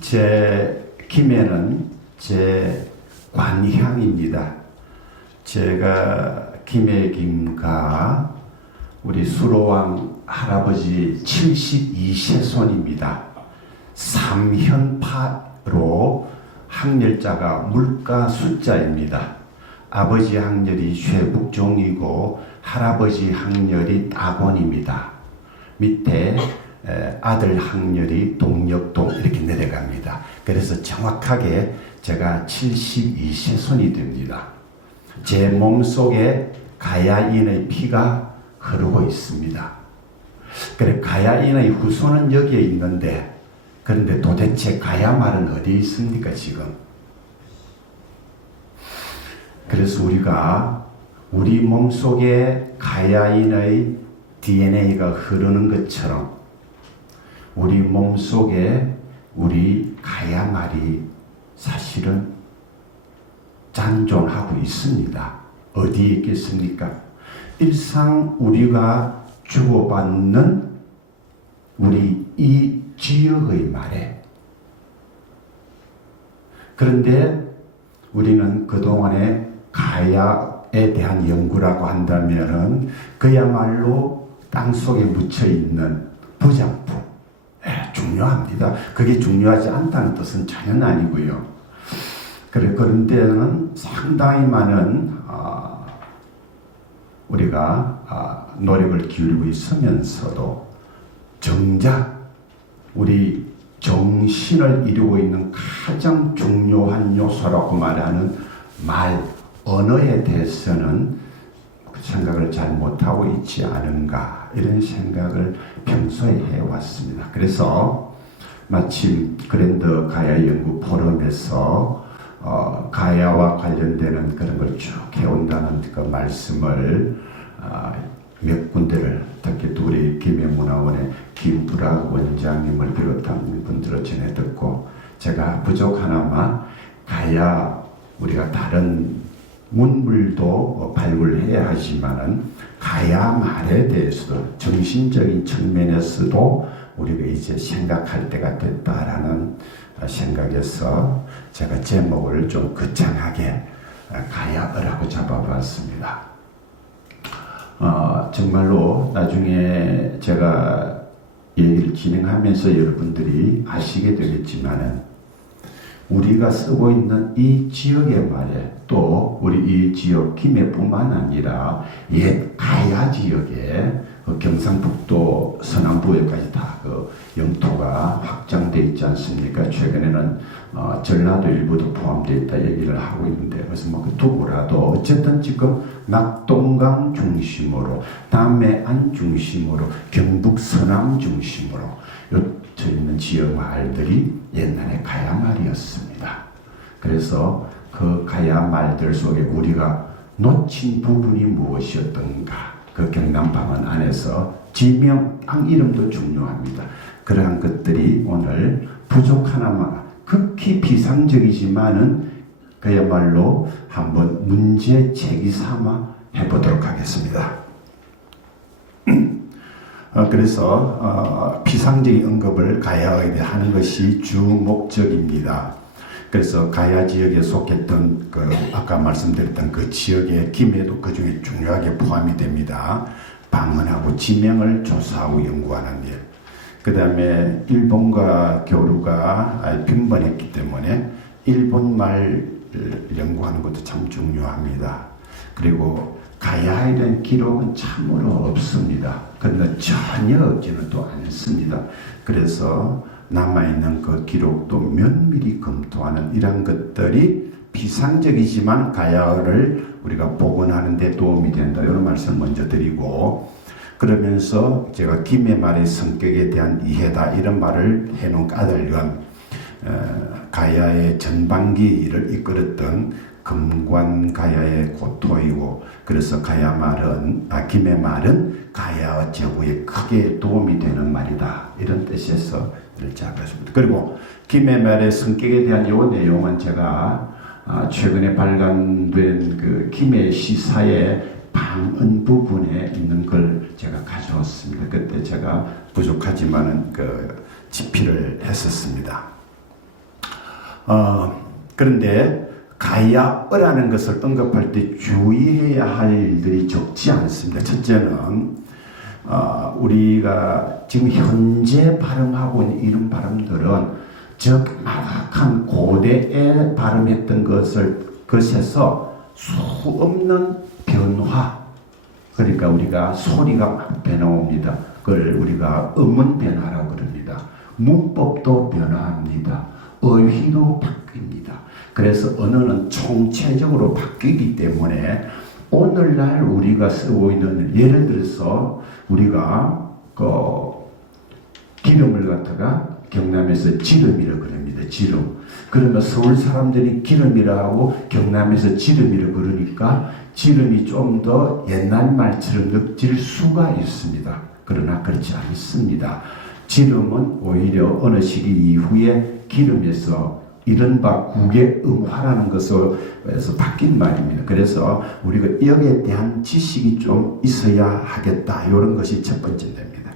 제 김해는 제 관향입니다. 제가 김해김가 우리 수로왕 할아버지 72세손입니다. 삼현파로 학렬자가 물가 숫자입니다. 아버지 학렬이 쇠북종이고 할아버지 학렬이 따곤입니다. 밑에 아들 학렬이 동력동 이렇게 내려갑니다. 그래서 정확하게 제가 72세손이 됩니다. 제 몸속에 가야인의 피가 흐르고 있습니다. 그래 가야인의 후손은 여기에 있는데 그런데 도대체 가야말은 어디에 있습니까 지금? 그래서 우리가 우리 몸속에 가야인의 DNA가 흐르는 것처럼 우리 몸속에 우리 가야말이 사실은 잔존하고 있습니다. 어디에 있겠습니까? 일상 우리가 주고받는 우리 이 지역의 말에. 그런데 우리는 그동안에 가야에 대한 연구라고 한다면은 그야말로 땅속에 묻혀있는 부장품. 중요합니다. 그게 중요하지 않다는 뜻은 전혀 아니고요. 그런데는 상당히 많은 우리가 노력을 기울이고 있으면서도 정작 우리 정신을 이루고 있는 가장 중요한 요소라고 말하는 말, 언어에 대해서는 생각을 잘 못하고 있지 않은가 이런 생각을 평소에 해왔습니다. 그래서 마침 그랜드 가야 연구 포럼에서 가야와 관련되는 그런 걸 쭉 해온다는 그 말씀을 몇 군데를 특히 우리 김해문화원의 김부락 원장님을 비롯한 분들을 전해 듣고 제가 부족하나마 가야 우리가 다른 문물도 발굴해야 하지만은 가야 말에 대해서도 정신적인 측면에서도 우리가 이제 생각할 때가 됐다라는 생각에서 제가 제목을 좀 거창하게 가야어라고 잡아봤습니다. 정말로 나중에 제가 얘기를 진행하면서 여러분들이 아시게 되겠지만은 우리가 쓰고 있는 이 지역의 말에 또 우리 이 지역 김해뿐만 아니라 옛 가야 지역에 경상북도 서남부에까지 다 그 영토가 확장돼 있지 않습니까? 최근에는 전라도 일부도 포함되어 있다 얘기를 하고 있는데 그래서 뭐 두고라도 어쨌든 지금 낙동강 중심으로 남해안 중심으로 경북 서남 중심으로 저 있는 지역 마을들이 옛날에 가야 말이었습니다. 그래서 그 가야 말들 속에 우리가 놓친 부분이 무엇이었던가 그 경남 방언 안에서 지명, 땅 이름도 중요합니다. 그러한 것들이 오늘 부족하나마 극히 비상적이지만은 그야말로 한번 문제 제기 삼아 해보도록 하겠습니다. 그래서 비상적인 언급을 가야에 하는 것이 주 목적입니다. 그래서 가야 지역에 속했던 그 아까 말씀드렸던 그 지역의 김해도 그 중에 중요하게 포함이 됩니다. 방언하고 지명을 조사하고 연구하는 일. 그 다음에 일본과 교류가 빈번했기 때문에 일본말 연구하는 것도 참 중요합니다. 그리고 가야에 대한 기록은 참으로 없습니다. 그런데 전혀 없지는 또 않습니다. 그래서 남아있는 그 기록도 면밀히 검토하는 이런 것들이 비상적이지만 가야를 우리가 복원하는 데 도움이 된다. 이런 말씀 먼저 드리고 그러면서 제가 김해 말의 성격에 대한 이해다 이런 말을 해놓은 까닭은 가야의 전반기를 이끌었던 금관가야의 고토이고, 그래서 가야 말은 김의 말은 가야의 제후에 크게 도움이 되는 말이다, 이런 뜻에서 작았습니다. 그리고 김의 말의 성격에 대한 이 내용은 제가 최근에 발간된 그 김의 시사의 방언 부분에 있는 걸 제가 가져왔습니다. 그때 제가 부족하지만은 그 집필을 했었습니다. 그런데 가야어라는 것을 언급할 때 주의해야 할 일들이 적지 않습니다. 첫째는 우리가 지금 현재 발음하고 있는 이런 발음들은 정확한 고대에 발음했던 것에서 수없는 변화, 그러니까 우리가 소리가 막 변화옵니다. 그걸 우리가 음은 변화라고 그럽니다. 문법도 변화합니다. 어휘도 바뀝니다. 그래서 언어는 총체적으로 바뀌기 때문에 오늘날 우리가 쓰고 있는, 예를 들어서 우리가 기름을 갖다가 경남에서 지름이라고 그럽니다. 지름. 그러면 서울 사람들이 기름이라 하고 경남에서 지름이라 그러니까 지름이 좀 더 옛날 말처럼 느낄 수가 있습니다. 그러나 그렇지 않습니다. 지름은 오히려 어느 시기 이후에 기름에서 이른바 국외음화라는 것에서 바뀐 말입니다. 그래서 우리가 여기에 대한 지식이 좀 있어야 하겠다, 이런 것이 첫 번째 됩니다.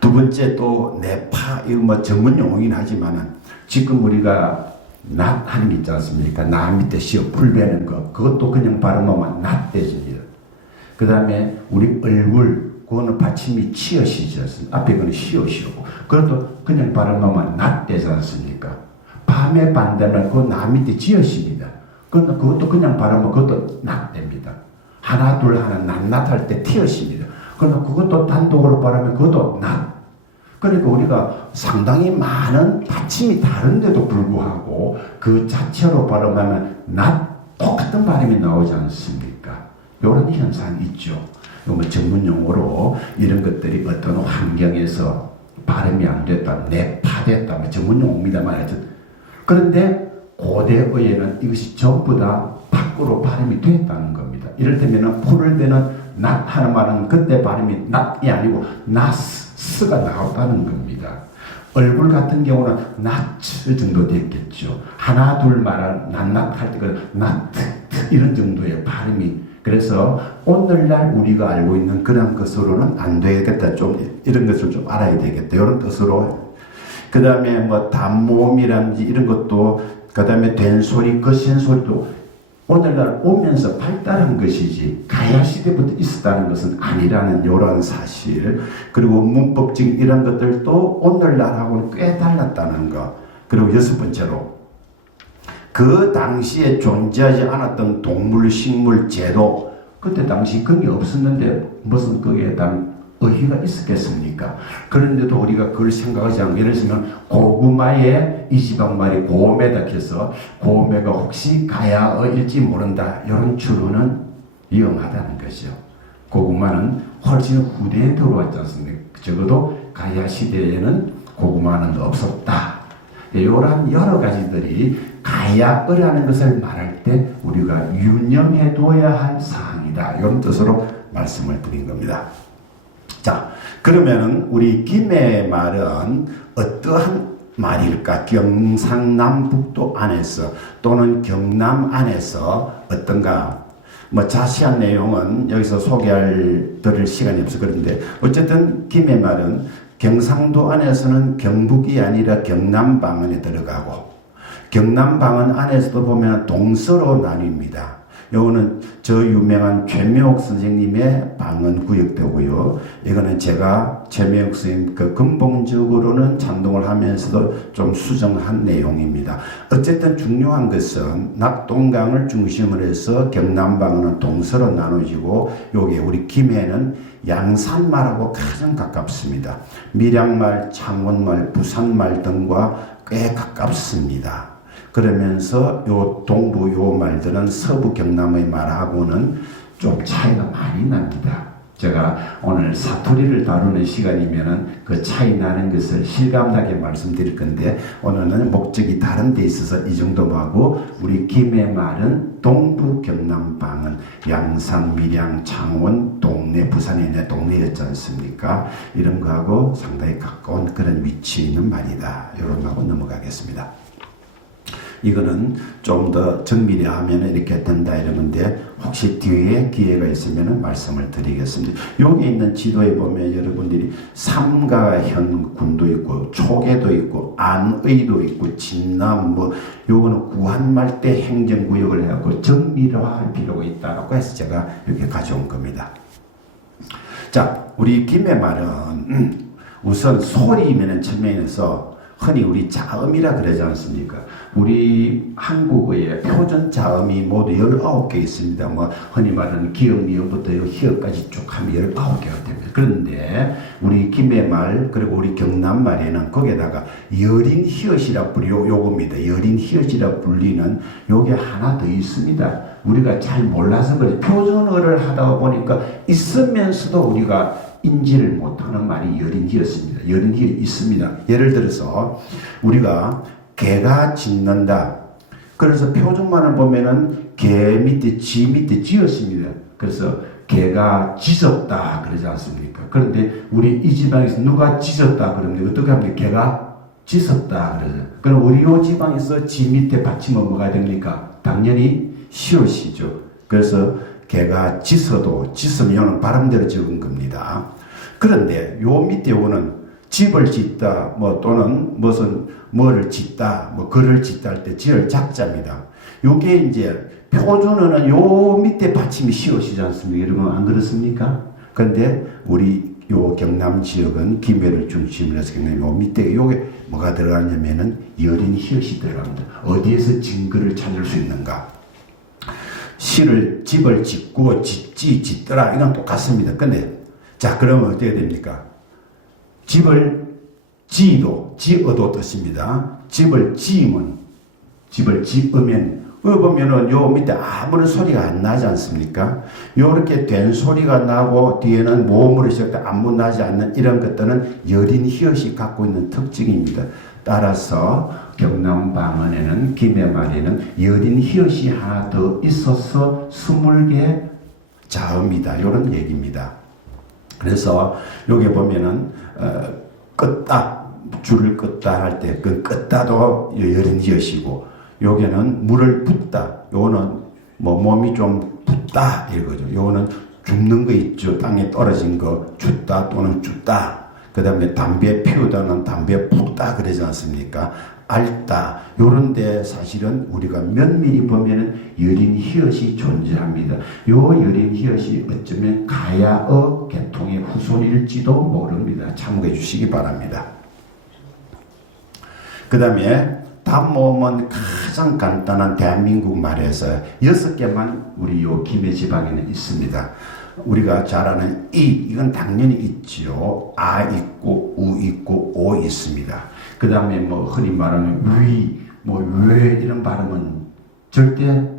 두 번째, 또 내파, 이거 뭐 전문 용어긴 하지만은 지금 우리가 낫 하는 게 있지 않습니까? 나 밑에 시어 풀 베는 거, 그것도 그냥 발음하면 낫대집니다. 그 다음에 우리 얼굴, 그거는 받침이 치엇이지 않습니까? 앞에 그는 시옷이고, 그것도 그냥 발음하면 낫대지 않습니까? 밤에 반대는 그 나 밑에 지엇입니다. 그것도 그냥 발음하면 그것도 낫됩니다. 하나 둘 하나 낫할 때 티엇입니다. 그러나 그것도 단독으로 발음하면 그것도 낫. 그러니까 우리가 상당히 많은 받침이 다른데도 불구하고 그 자체로 발음하면 똑같은 발음이 나오지 않습니까? 이런 현상이 있죠. 뭐 전문 용어로 이런 것들이 어떤 환경에서 발음이 안 됐다, 내파됐다, 뭐 전문 용어입니다만 하여튼. 그런데 고대어에는 이것이 전부 다 밖으로 발음이 됐다는 겁니다. 이를테면 풀을 베는 낫 하는 말은 그때 발음이 낫이 아니고 나스가 나왔다는 겁니다. 얼굴 같은 경우는 나츠 정도 됐겠죠. 하나 둘 말은 낫할 때 그 나트 이런 정도의 발음이. 그래서 오늘날 우리가 알고 있는 그런 것으로는 안 되겠다. 좀 이런 것을 좀 알아야 되겠다. 이런 뜻으로. 그 다음에 뭐 단모음이라든지 이런 것도, 그 다음에 된소리, 거센소리도 오늘날 오면서 발달한 것이지 가야 시대부터 있었다는 것은 아니라는 이런 사실. 그리고 문법적인 이런 것들도 오늘날하고는 꽤 달랐다는 것. 그리고 여섯 번째로, 그 당시에 존재하지 않았던 동물, 식물, 제도, 그때 당시 그게 없었는데 무슨 거기에 대한 어휘가 있었겠습니까? 그런데도 우리가 그걸 생각하지 않고, 예를 들면 고구마에 이 지방 말이 고메다 해서 고메가 혹시 가야어일지 모른다, 이런 추론은 위험하다는 것이죠. 고구마는 훨씬 후대에 들어왔지 않습니까? 적어도 가야 시대에는 고구마는 없었다. 이런 여러 가지들이 가야어라는 것을 말할 때 우리가 유념해 둬야 할 사항이다, 이런 뜻으로 말씀을 드린 겁니다. 자, 그러면은 우리 김의 말은 어떠한 말일까? 경상남북도 안에서 또는 경남 안에서 어떤가? 뭐 자세한 내용은 여기서 드릴 시간이 없어. 그런데 어쨌든 김의 말은 경상도 안에서는 경북이 아니라 경남 방언에 들어가고, 경남 방언 안에서도 보면 동서로 나뉩니다. 요거는 저 유명한 최명옥 선생님의 방언 구역되고요. 이거는 제가 최명옥 선생님 근본적으로는 찬동을 하면서도 좀 수정한 내용입니다. 어쨌든 중요한 것은 낙동강을 중심으로 해서 경남 방언은 동서로 나눠지고, 여기 우리 김해는 양산말하고 가장 가깝습니다. 밀양말, 창원말, 부산말 등과 꽤 가깝습니다. 그러면서 요 동부 요 말들은 서부 경남의 말하고는 좀 차이가 많이 납니다. 제가 오늘 사투리를 다루는 시간이면은 그 차이 나는 것을 실감나게 말씀드릴 건데, 오늘은 목적이 다른 데 있어서 이 정도만 하고, 우리 김의 말은 동부 경남 방언, 양산, 밀양, 창원, 동네, 부산에 있는 동네였지 않습니까? 이런 거하고 상당히 가까운 그런 위치에 있는 말이다. 이런 거하고 넘어가겠습니다. 이거는 좀 더 정밀히 하면 이렇게 된다 이러는데, 혹시 뒤에 기회가 있으면 말씀을 드리겠습니다. 여기 있는 지도에 보면 여러분들이 삼가현군도 있고 초계도 있고 안의도 있고 진남, 뭐 요거는 구한말대 행정구역을 해갖고 정밀화할 필요가 있다고 해서 제가 이렇게 가져온 겁니다. 자, 우리 김의 말은 우선 소리면은 측면에서 흔히 우리 자음이라 그러지 않습니까? 우리 한국어의 표준 자음이 모두 19개 있습니다. 뭐 흔히 말하는 기역, 니은부터 희역까지 쭉 하면 19개가 됩니다. 그런데 우리 김의 말, 그리고 우리 경남 말에는 거기에다가 여린 희엇이라 요겁니다. 여린 희엇이라 불리는 요게 하나 더 있습니다. 우리가 잘 몰라서 그래. 표준어를 하다 보니까 있으면서도 우리가 인지를 못하는 말이 여린희였습니다. 여린희 있습니다. 예를 들어서 우리가 개가 짖는다. 그래서 표준말을 보면은 개 밑에 지 밑에 지었습니다. 그래서 개가 짖었다 그러지 않습니까? 그런데 우리 이 지방에서 누가 짖었다 그러면 어떻게 하면 개가 짖었다 그러죠. 그럼 우리 요 지방에서 지 밑에 받치면 뭐가 됩니까? 당연히 시옷이죠. 그래서 개가 짖으면 발음대로 적은 겁니다. 그런데 요 밑에 오는 집을 짓다, 뭐 또는 무슨 뭐를 짓다, 뭐 글을 짓다 할 때 지을 작자입니다. 요게 이제 표준어는 요 밑에 받침이 시옷이지 않습니까? 여러분 안 그렇습니까? 그런데 우리 요 경남 지역은 김해를 중심으로 해서 요 밑에 요게 뭐가 들어가냐면은 여린 희엇이 들어갑니다. 어디에서 증거를 찾을 수 있는가? 집을 짓고 짓더라 이건 똑같습니다. 근데 자, 그러면 어떻게 됩니까? 집을 지어도 뜻입니다. 집을 지으면 보면은 요 밑에 아무런 소리가 안 나지 않습니까? 요렇게 된 소리가 나고 뒤에는 모음으로 시작돼 아무 나지 않는 이런 것들은 여린 희엇이 갖고 있는 특징입니다. 따라서 경남 방언에는 김의 말에는 여린 희엇이 하나 더 있어서 20개 자음이다. 이런 얘기입니다. 그래서 여기 보면은 끄다 줄을 끄다 할 때 그 끄다도 여린 희엇이고, 여기는 물을 붓다, 요거는 뭐 몸이 좀 붓다 이거죠. 요거는 줍는 거 있죠. 땅에 떨어진 거 줍다 또는 줍다. 그 다음에 담배 피우다는 담배 붓다 그러지 않습니까? 앓다. 요런데 사실은 우리가 면밀히 보면은 여린 희엇이 존재합니다. 요 여린 희엇이 어쩌면 가야어 계통의 후손일지도 모릅니다. 참고해 주시기 바랍니다. 그 다음에 단모음은 가장 간단한 대한민국 말에서 6개만 우리 요 김해 지방에는 있습니다. 우리가 잘 아는 이건 당연히 있지요. 아 있고 우 있고 오 있습니다. 그 다음에 뭐 흔히 말하는 왜 이런 발음은 절대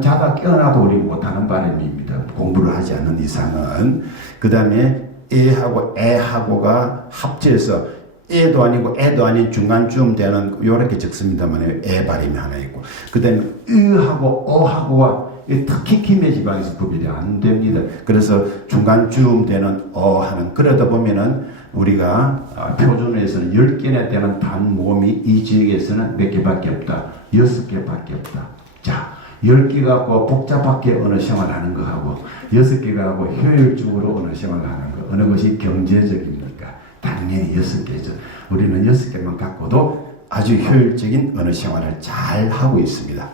자다 깨어나도 우리 못하는 발음입니다. 공부를 하지 않는 이상은. 그 다음에 에하고 에하고가 합쳐서 에도 아니고 에도 아닌 중간쯤 되는 요렇게 적습니다만 에 발음이 하나 있고, 그 다음에 으하고 어하고가 특히 김해 지방에서 구별이 안 됩니다. 그래서 중간쯤 되는 하는, 그러다 보면은 우리가 표준어에서는 10개나 되는 단모음이 이 지역에서는 몇 개밖에 없다. 6개밖에 없다. 자, 10개 갖고 복잡하게 언어 생활하는 거하고 6개 갖고 효율적으로 언어 생활하는 거, 어느 것이 경제적입니까? 당연히 6개죠. 우리는 6개만 갖고도 아주 효율적인 언어 생활을 잘 하고 있습니다.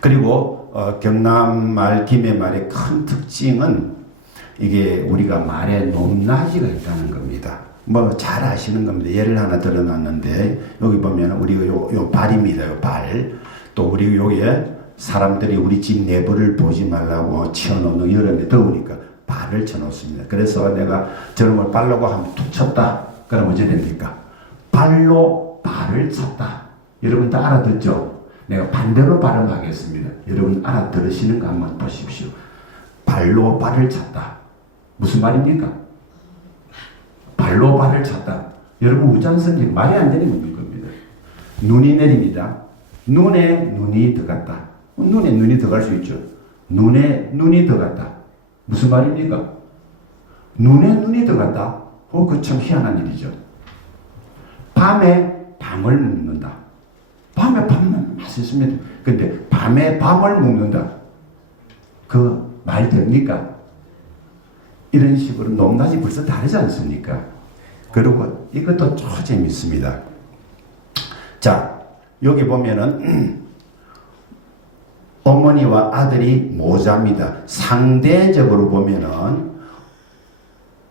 그리고 경남말, 김해말의 큰 특징은 이게 우리가 말에 높낮이가 있다는 겁니다. 뭐 잘 아시는 겁니다. 예를 하나 들어놨는데 여기 보면 우리 요 발입니다. 요 발. 또 우리 여기에 사람들이 우리 집 내부를 보지 말라고 치워놓는, 여름에 더우니까 발을 쳐놓습니다. 그래서 내가 저놈을 발로고 하면 툭 쳤다. 그럼 어찌 됩니까? 발로 발을 쳤다. 여러분 다 알아듣죠? 내가 반대로 발음하겠습니다. 여러분 알아들으시는 거 한번 보십시오. 발로 발을 찼다. 무슨 말입니까? 발로 발을 찼다. 여러분 우장선지 말이 안 되는 겁니다. 눈이 내립니다. 눈에 눈이 들어갔다. 눈에 눈이 들어갈 수 있죠. 눈에 눈이 들어갔다. 무슨 말입니까? 눈에 눈이 들어갔다. 그거 참 희한한 일이죠. 밤에 밤을 먹는다. 밤에 밤만 맛있습니다. 근데 밤에 밤을 먹는다. 그 말 됩니까? 이런 식으로 높낮이 벌써 다르지 않습니까? 그리고 이것도 참 재밌습니다. 자, 여기 보면은 어머니와 아들이 모자입니다. 상대적으로 보면은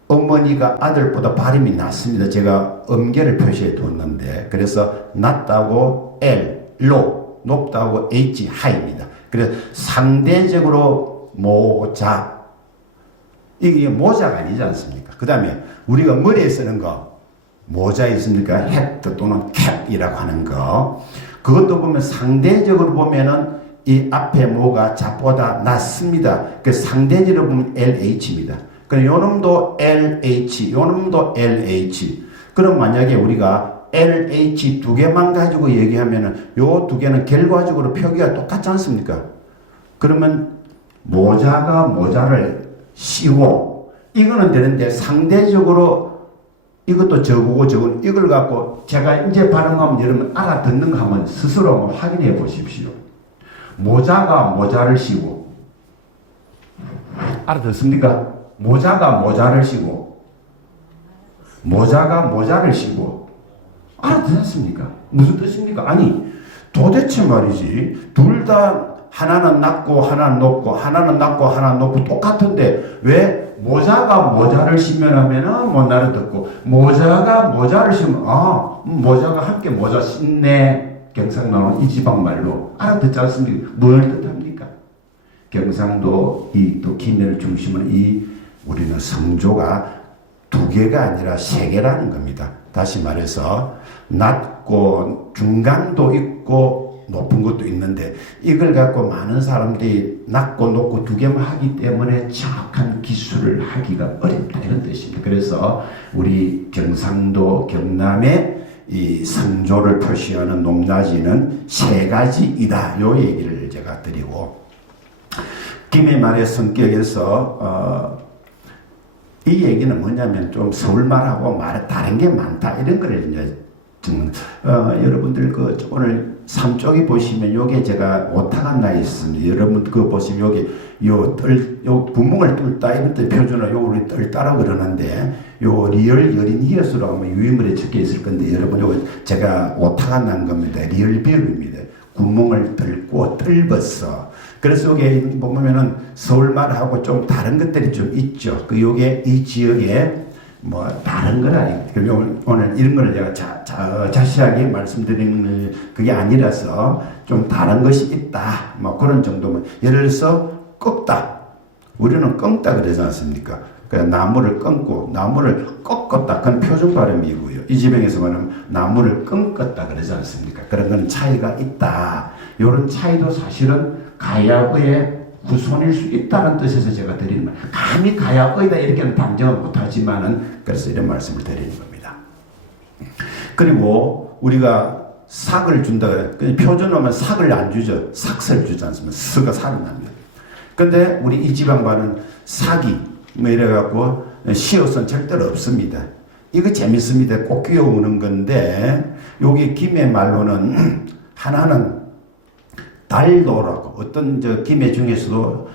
어머니가 아들보다 발음이 낮습니다. 제가 음계를 표시해 뒀는데, 그래서 낮다고 L, low, 높다고 H, high입니다. 그래서 상대적으로 모자, 이게 모자가 아니지 않습니까? 그 다음에 우리가 머리에 쓰는 거 모자 있습니까? hat 또는 cap이라고 하는 거, 그것도 보면 상대적으로 보면은 이 앞에 뭐가 자보다 낮습니다. 그 상대적으로 보면 LH입니다. 그럼 요 놈도 LH, 요 놈도 LH. 그럼 만약에 우리가 LH 두 개만 가지고 얘기하면은 요 두 개는 결과적으로 표기가 똑같지 않습니까? 그러면 모자가 모자를 씌고 이거는 되는데 상대적으로 이것도 저거고 저거는 이걸 갖고 제가 이제 발음하면 여러분 알아듣는 거 한번 스스로 확인해 보십시오. 모자가 모자를 씌고, 알아듣습니까? 모자가 모자를 씌고, 모자가 모자를 씌고, 알아듣습니까? 무슨 뜻입니까? 아니, 도대체 말이지, 둘 다 하나는 낮고 하나는 높고 하나는 낮고 하나는 높고 똑같은데 왜 모자가 모자를 신면 하면은 못 알아듣고, 모자가 모자를 신으면 모자가 함께 모자 신네, 경상도는 이 지방 말로 알아듣지 않습니까? 뭘 뜻합니까? 경상도 이 또 김해를 중심으로 이 우리는 성조가 두 개가 아니라 세 개라는 겁니다. 다시 말해서 낮고 중간도 있고 높은 것도 있는데 이걸 갖고 많은 사람들이 낮고 높고 두 개만 하기 때문에 정확한 기술을 하기가 어렵다, 이런 뜻입니다. 그래서 우리 경상도 경남의 이 성조를 표시하는 높낮이는 세 가지이다, 요 얘기를 제가 드리고, 김해 말의 성격에서 이 얘기는 뭐냐면 좀 서울말하고 말 다른 게 많다, 이런 거를 이제 여러분들 그 오늘 3쪽에 보시면 요게 제가 오타가 나 있습니다. 여러분 그거 보시면 여기 요 구멍을 뚫다, 이런 때 표준어로 요 우리 뚫다라고 그러는데 요 리얼 여린 히읗으로 아마 유인물에 적혀 있을 건데 여러분 요거 제가 오타가 난 겁니다. 리얼 비읍입니다. 구멍을 뚫고 뚫었어. 그래서 여기 보면은 서울말하고 좀 다른 것들이 좀 있죠. 그 요게 이 지역에 뭐 다른 건 아니에요. 오늘 이런 거를 제가 자세하게 말씀드리는 그게 아니라서 좀 다른 것이 있다, 뭐 그런 정도면. 예를 들어서 꺾다, 우리는 꺾다 그러지 않습니까? 그냥 나무를 끊고 나무를 꺾었다, 그건 표준 발음이고요. 이 지방에서 말하면 나무를 끊었다 그러지 않습니까? 그런 건 차이가 있다. 이런 차이도 사실은 가야의 후손일 수 있다는 뜻에서 제가 드리는 말, 감히 가야의다 이렇게는 단정을 못하지만은 그래서 이런 말씀을 드리는 겁니다. 그리고 우리가 삭을 준다 그래. 표준어면 삭을 안 주죠. 삭을 주지 않습니까? 스가 살아납니다. 근데 우리 이 지방 말은 삭이 뭐 이래갖고 시옷은 절대로 없습니다. 이거 재밌습니다. 꼭 끼워오는 건데 여기 김해 말로는 하나는 달도라고, 어떤 김해 중에서도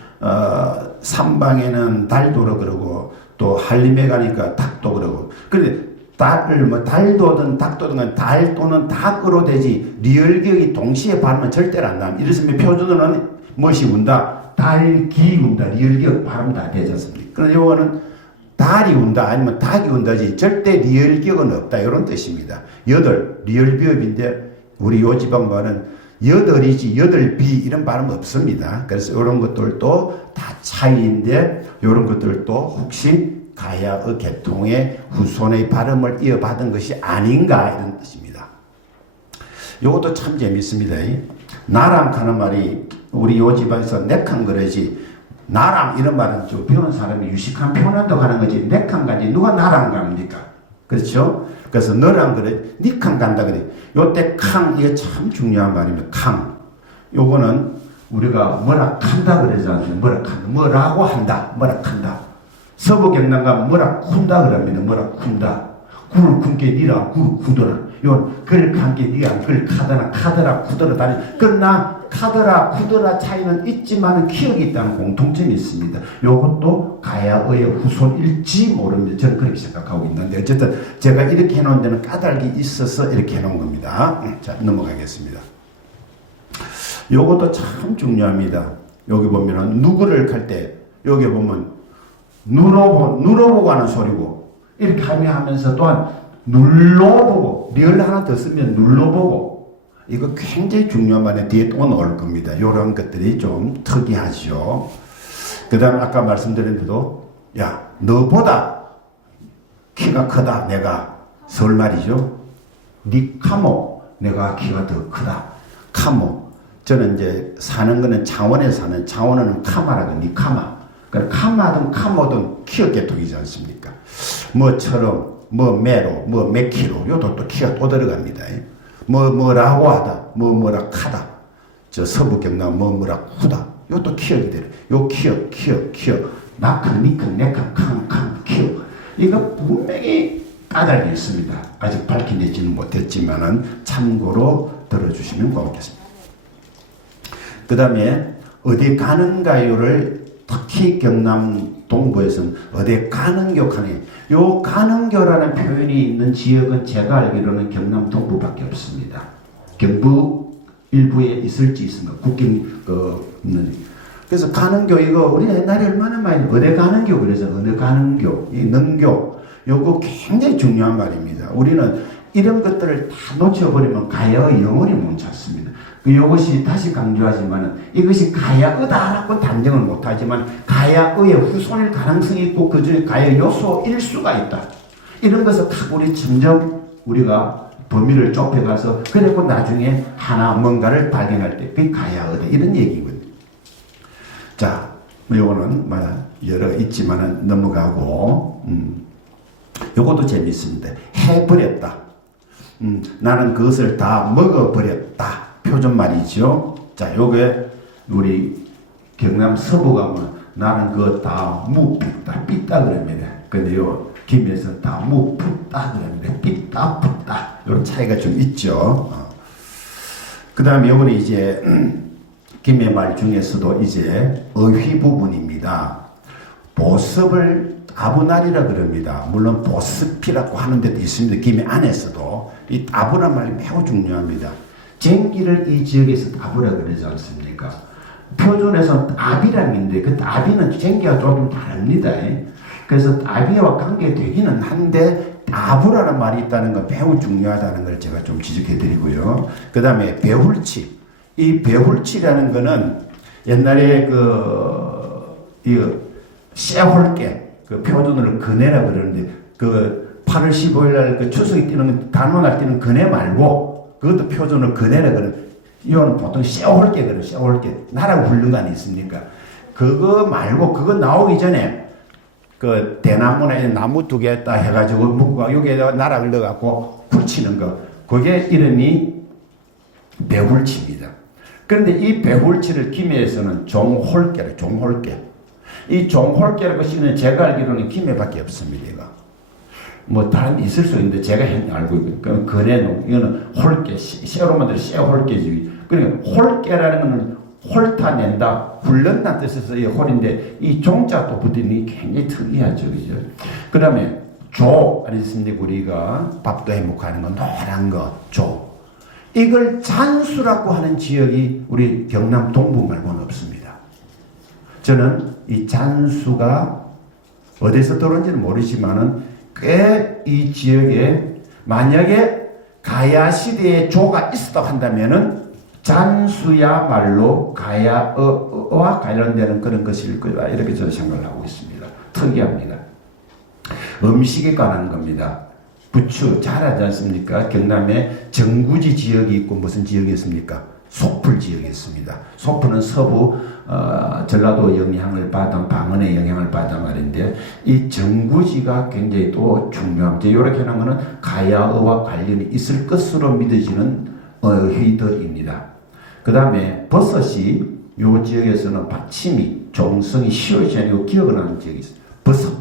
삼방에는 달도라 그러고 또 한림에 가니까 닭도 그러고. 근데 달도든 닭도든 달 또는 닭으로 되지 리얼격이 동시에 발음은 절대로 안 나옵니다. 이랬으면 표준어는 무엇이 운다? 달기 운다. 리얼격 발음 다 되지 않습니까? 그런데 요거는 달이 운다 아니면 닭이 운다지 절대 리얼격은 없다, 이런 뜻입니다. 여덟 리얼비읍인데 우리 요 지방 말은 여덟이지 여덟비 이런 발음 없습니다. 그래서 이런 것들도 다 차이인데 이런 것들도 혹시 가야의 계통의 후손의 발음을 이어받은 것이 아닌가, 이런 뜻입니다. 이것도 참 재밌습니다. 나랑 하는 말이 우리 요 집안에서 내칸 그러지 나랑 이런 말은 좀 배운 사람이 유식한 표현한다고 하는 거지 내칸 가지 누가 나랑 갑니까? 그렇죠? 그래서 너랑 그래 니칸 간다 그래. 요때 캉 이게 참 중요한 말입니다. 캉 요거는 우리가 뭐라 한다 그러지 않습니까? 뭐라 한다 뭐라고 한다 뭐라 한다 서부경남 가면 뭐라 쿤다 그럽니다. 뭐라 쿤다 굴 굶게 니라 굴 굳어라 요 글 감게 니가 글 카더라 카더라 굳어라 다니 그러나 카더라 굳어라 차이는 있지만 기억이 있다는 공통점이 있습니다. 요것도 가야의 후손일지 모릅니다. 저는 그렇게 생각하고 있는데 어쨌든 제가 이렇게 해놓은 데는 까닭이 있어서 이렇게 해놓은 겁니다. 자 넘어가겠습니다. 요것도 참 중요합니다. 여기 보면은 누구를 할 때 여기 보면 누러보고 하는 소리고 이렇게 하면서 또한 눌러보고 리얼 하나 더 쓰면 눌러보고 이거 굉장히 중요한 말에 뒤에 또 나올 겁니다. 이런 것들이 좀 특이하죠. 그 다음 아까 말씀드린 대로 야 너보다 키가 크다 내가 서울말이죠. 니 카모 내가 키가 더 크다. 카모 저는 이제 사는 거는 창원에 사는 창원은 카마라고 니 카마 그러니까 카마든 카모든 키어 계통이지 않습니까? 뭐처럼 뭐 매로 뭐 몇키로 요도 또 키가 또 들어갑니다. 뭐라고 하다 뭐라 카다 저 서부 경남 뭐라 쿠다 요또 키어가 되려 요 키어 나큰 니큰 내큰 캉 키어 이거 분명히 까닭이 있습니다. 아직 밝혀내지는 못했지만은 참고로 들어주시면 고맙겠습니다. 그 다음에 어디 가는가요를 특히 경남 동부에서는 어디 가는교 하네. 요 가는교라는 표현이 있는 지역은 제가 알기로는 경남 동부밖에 없습니다. 경북 일부에 있을지 있습니다. 국경 그래서 가는교 이거 우리 옛날에 얼마나 많이 어디 가는교 그래서 어느 가는교 이 능교 요거 굉장히 중요한 말입니다. 우리는 이런 것들을 다 놓쳐버리면 가야의 영혼이 못 찾습니다. 이것이 다시 강조하지만 이것이 가야의다라고 단정을 못하지만 가야의의 후손일 가능성이 있고 그 중에 가야 요소일 수가 있다. 이런 것을 다 우리 점점 우리가 범위를 좁혀가서 그리고 나중에 하나 뭔가를 발견할 때 그게 가야의다 이런 얘기거든요. 자, 요거는 여러 있지만은 넘어가고 요것도 재미있습니다. 해버렸다. 나는 그것을 다 먹어버렸다. 표준말이죠. 자, 요게 우리 경남 서부 가면 나는 그거 다 무삐다 삐다 그럽니다. 근데 요 김에서 다 무풋다 그럽니다. 삐다 풋다 이런 차이가 좀 있죠. 그 다음에 요거는 이제 김의 말 중에서도 이제 어휘 부분입니다. 보습을 아부날이라 그럽니다. 물론 보습이라고 하는 데도 있습니다. 김의 안에서도 이 아부란 말이 매우 중요합니다. 쟁기를 이 지역에서 따부라 그러지 않습니까? 표준에서는 따비라는 있는데 그 따비는 쟁기가 조금 다릅니다. 그래서 따비와 관계되기는 한데 따부라는 말이 있다는 건 매우 중요하다는 걸 제가 좀 지적해 드리고요. 그 다음에 배훌치. 이 배훌치라는 거는 옛날에 쇠홀깨 그 표준으로 그네라 그러는데 그 8월 15일 날 그 추석이 뛰는 단오날 뛰는 그네 말고 그것도 표준으로 그네라 그래. 이거는 보통 쇠홀깨 그래. 쇠홀깨. 나라고 부르는 거 아니겠습니까? 그거 말고 그거 나오기 전에 그 대나무나 나무 두 개 딱 해가지고 묶고 여기에다가 나락을 넣어갖고 붙이는 거. 그게 이름이 배훌치입니다. 그런데 이 배훌치를 김해에서는 종홀깨래. 종홀깨. 이 종홀깨라고 쓰는 제가 알기로는 김해밖에 없습니다. 이거. 뭐 다른 있을 수 있는데 제가 알고 있거든요. 그럼 그래놓 이거는 홀깨, 쇠로 만든 쇠홀깨지. 그러니까 홀깨라는 거는 홀타낸다, 굴른다 뜻에서 이 홀인데 이 종자도 붙이는 게 굉장히 특이하죠, 그죠? 그 다음에 조 아니겠습니까? 우리가 밥도 해먹하는 거 노란 거 조. 이걸 잔수라고 하는 지역이 우리 경남 동부 말고는 없습니다. 저는 이 잔수가 어디서 들어온지는 모르지만은 꽤 이 지역에 만약에 가야 시대에 조가 있었다고 한다면은 잔수야말로 가야와 관련되는 그런 것일 거다 이렇게 저는 생각을 하고 있습니다. 특이합니다. 음식에 관한 겁니다. 부추 잘 알지 않습니까? 경남에 정구지 지역이 있고 무슨 지역이 있습니까? 속풀 지역에 있습니다. 속풀은 서부 전라도 영향을 받은 방언의 영향을 받은 말인데 이 정구지가 굉장히 또 중요합니다. 이렇게 하는 것은 가야어와 관련이 있을 것으로 믿어지는 회의들입니다. 그 다음에 버섯이 이 지역에서는 받침이 종성이 시옷이 아니고 기억을 하는 지역이 있어요. 버섯.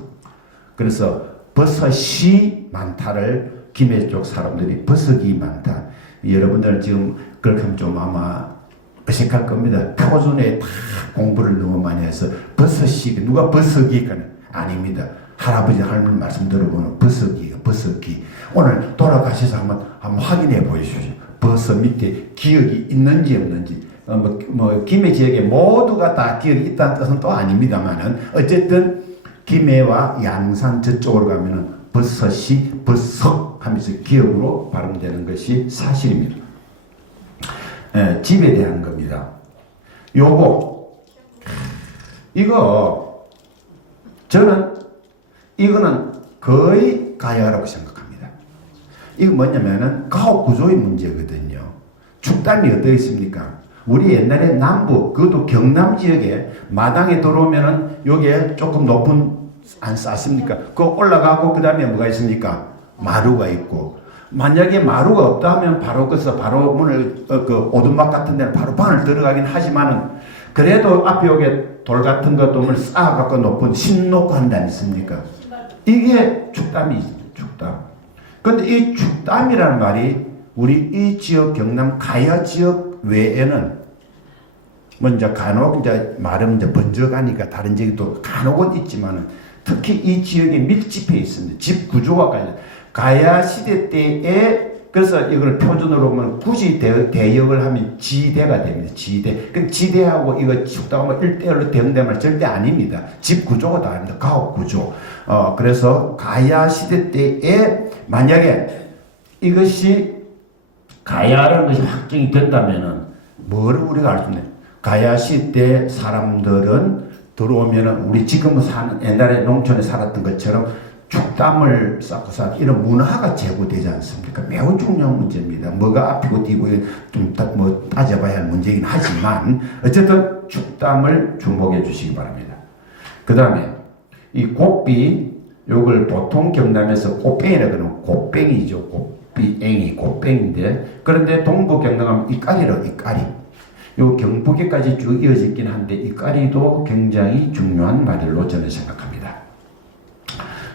그래서 버섯이 많다를 김해 쪽 사람들이 버섯이 많다. 여러분들은 지금 그렇게 하면 좀 아마 어색할 겁니다. 표준에 다 공부를 너무 많이 해서 버섯이 누가 버섯이 아닙니다. 할아버지 할머니 말씀 들어보면 버섯이 오늘 돌아가셔서 한번 확인해 보십시오. 버섯 밑에 기억이 있는지 없는지 김해 지역에 모두가 다 기억이 있다는 뜻은 또 아닙니다만은 어쨌든 김해와 양산 저쪽으로 가면은 버섯이 버석 하면서 기억으로 발음되는 것이 사실입니다. 집에 대한 겁니다. 이거는 거의 가야라고 생각합니다. 이거 뭐냐면은 가옥 구조의 문제거든요. 축담이 어떠 있습니까? 우리 옛날에 남부, 그것도 경남 지역에 마당에 들어오면은 여기에 조금 높은 안 쌓습니까? 그거 올라가고 그 다음에 뭐가 있습니까? 마루가 있고. 만약에 마루가 없다 하면 바로 바로 문을 오두막 같은 데는 바로 방을 들어가긴 하지만은 그래도 앞에 여기 돌 같은 것도 쌓아갖고 높은 신놓고 한다 않습니까? 이게 축담이죠. 축담. 근데 이 축담이라는 말이 우리 이 지역 경남 가야 지역 외에는 먼저 간혹 이제 말은 이제 번져가니까 다른 지역도 간혹은 있지만은 특히 이 지역에 밀집해 있습니다. 집 구조와 관련. 가야 시대 때에 그래서 이걸 표준으로 보면 굳이 대역을 하면 지대가 됩니다. 지대. 그 지대하고 이거 축담하고 1대1로 대응되면 절대 아닙니다. 집 구조가 다릅니다. 가옥 구조. 그래서 가야 시대 때에 만약에 이것이 가야라는 것이 확정이 된다면은 뭐를 우리가 알 수 있나요? 가야 시대 사람들은 들어오면은 우리 지금 사는 옛날에 농촌에 살았던 것처럼 축담을 쌓고 사 이런 문화가 제고되지 않습니까? 매우 중요한 문제입니다. 뭐가 앞이고 뒤고 좀 따져봐야 할 문제이긴 하지만 어쨌든 축담을 주목해 주시기 바랍니다. 그 다음에 이 곱비 요걸 보통 경남에서 꽃뱅이라 그러면 곱뱅이죠. 곱뱅인데 그런데 동부 경남하면 이까리로 이까리. 요 경북에까지 쭉 이어져 있긴 한데 이까리도 굉장히 중요한 말로 저는 생각합니다.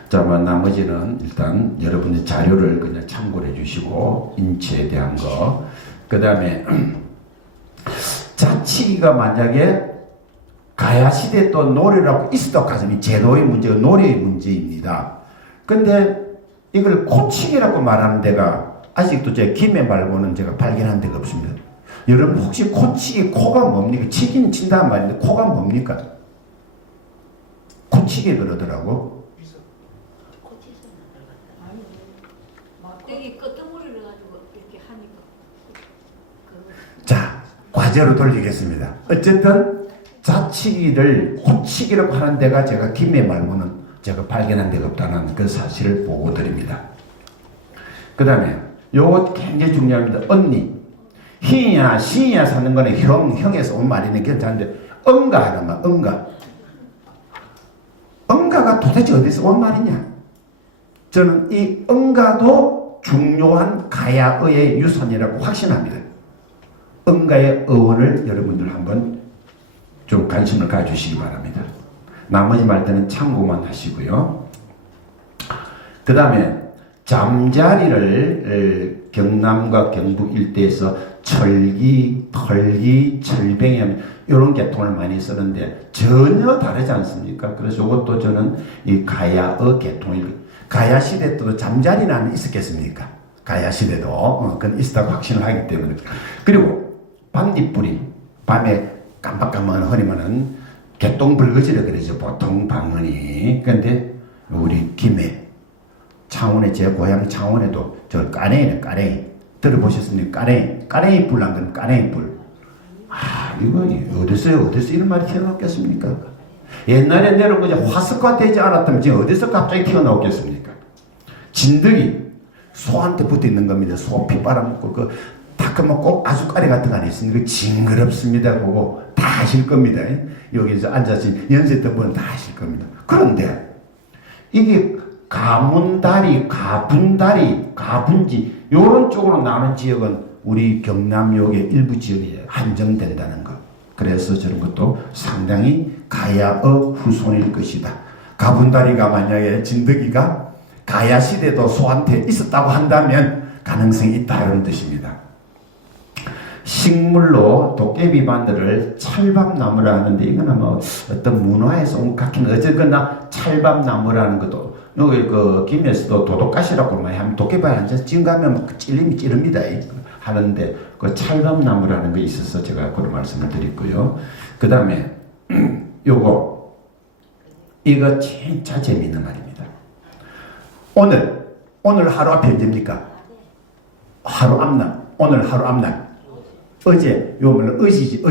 자, 나머지는 일단 여러분의 자료를 그냥 참고해 주시고 인체에 대한 거. 그 다음에 자치기가 만약에 가야 시대 또 노래라고 있었다고 하면 제도의 문제가 노래의 문제입니다. 근데 이걸 코치기라고 말하는 데가 아직도 제 김해 말고는 제가 발견한 데가 없습니다. 여러분 혹시 코치기 코가 뭡니까? 치기는 친다는 말인데 코가 뭡니까? 코치기 그러더라고. 자, 과제로 돌리겠습니다. 어쨌든 자치기를 코치기라고 하는 데가 제가 김해 말고는 제가 발견한 데가 없다는 그 사실을 보고 드립니다. 그 다음에 요거 굉장히 중요합니다. 언니. 희야, 시야 사는 거는 형에서 온 말이네 괜찮은데 응가 하나만 응가가 도대체 어디서 온 말이냐? 저는 이 응가도 중요한 가야어의 유산이라고 확신합니다. 응가의 어원을 여러분들 한번 좀 관심을 가주시기 바랍니다. 나머지 말들은 참고만 하시고요. 그 다음에 잠자리를 경남과 경북 일대에서 철기, 털기, 철뱅이 이런 계통을 많이 쓰는데 전혀 다르지 않습니까? 그래서 이것도 저는 이 가야어 계통입니다. 가야 시대 때도 잠자리는 있었겠습니까? 가야 시대도 그건 있었다고 확신을 하기 때문에. 그리고 반딧불이 밤에 깜빡깜빡 허리면은 개똥불거지라 그러죠. 보통 방언이. 근데 우리 김해 창원에 제 고향 창원에도 저 까레이네 까레이 들어보셨습니까? 까레이 불난 건 까레이 불. 이거 어디서 이런 말이 튀어나왔겠습니까? 옛날에 내려온 거지 화석화 되지 않았다면 지금 어디서 갑자기 튀어나왔겠습니까? 진드기 소한테 붙어 있는 겁니다. 소 피 빨아먹고 그 가끔 꼭 아주까리 같은 거 안 있으니까 징그럽습니다. 그거 다 하실 겁니다. 여기서 앉아서 연세했던 분은 다 하실 겁니다. 그런데 이게 가문다리, 가분다리, 가분지 요런 쪽으로 나는 지역은 우리 경남역의 일부 지역에 한정된다는 것. 그래서 저런 것도 상당히 가야의 후손일 것이다. 가분다리가 만약에 진드기가 가야 시대도 소한테 있었다고 한다면 가능성이 있다 이런 뜻입니다. 식물로 도깨비 반들을 찰밥나무라 하는데 이거는 뭐 어떤 문화에서 온 같긴 어쨌거나 찰밥나무라는 것도 여기 그 김에서도 도둑가시라고 많이 하면 도깨비 앉아서 찡 가면 막 찔림이 찌릅니다 하는데 그 찰밥나무라는 게 있어서 제가 그런 말씀을 드렸고요. 그 다음에 이거 진짜 재미있는 말입니다. 오늘 하루 앞에 언제입니까? 하루 앞날. 오늘 하루 앞날. 어제 요 말은 어지지.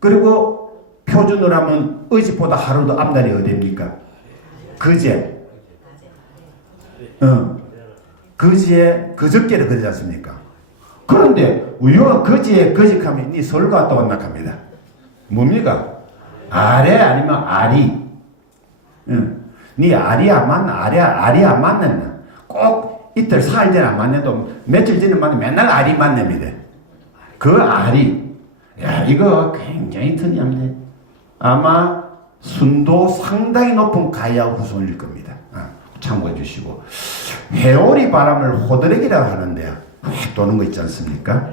그리고 표준으로 하면 어지보다 하루도 앞날이 어디입니까? 그제. 그저께를 그러지 않습니까? 그런데 요 그제 거직하면 니 서울 갔다 왔나 합니다. 뭡니까? 아래 아니면 아리. 니 알이 안 만나, 알이 안 만났나? 꼭 이틀, 사일 전에 안 만나도 며칠 전에 만나면 맨날 알이 만납니다. 그 알이, 야, 이거 굉장히 특이합니다. 아마 순도 상당히 높은 가야 후손일 겁니다. 참고해 주시고. 해오리 바람을 호드레기라고 하는데요. 휙 도는 거 있지 않습니까?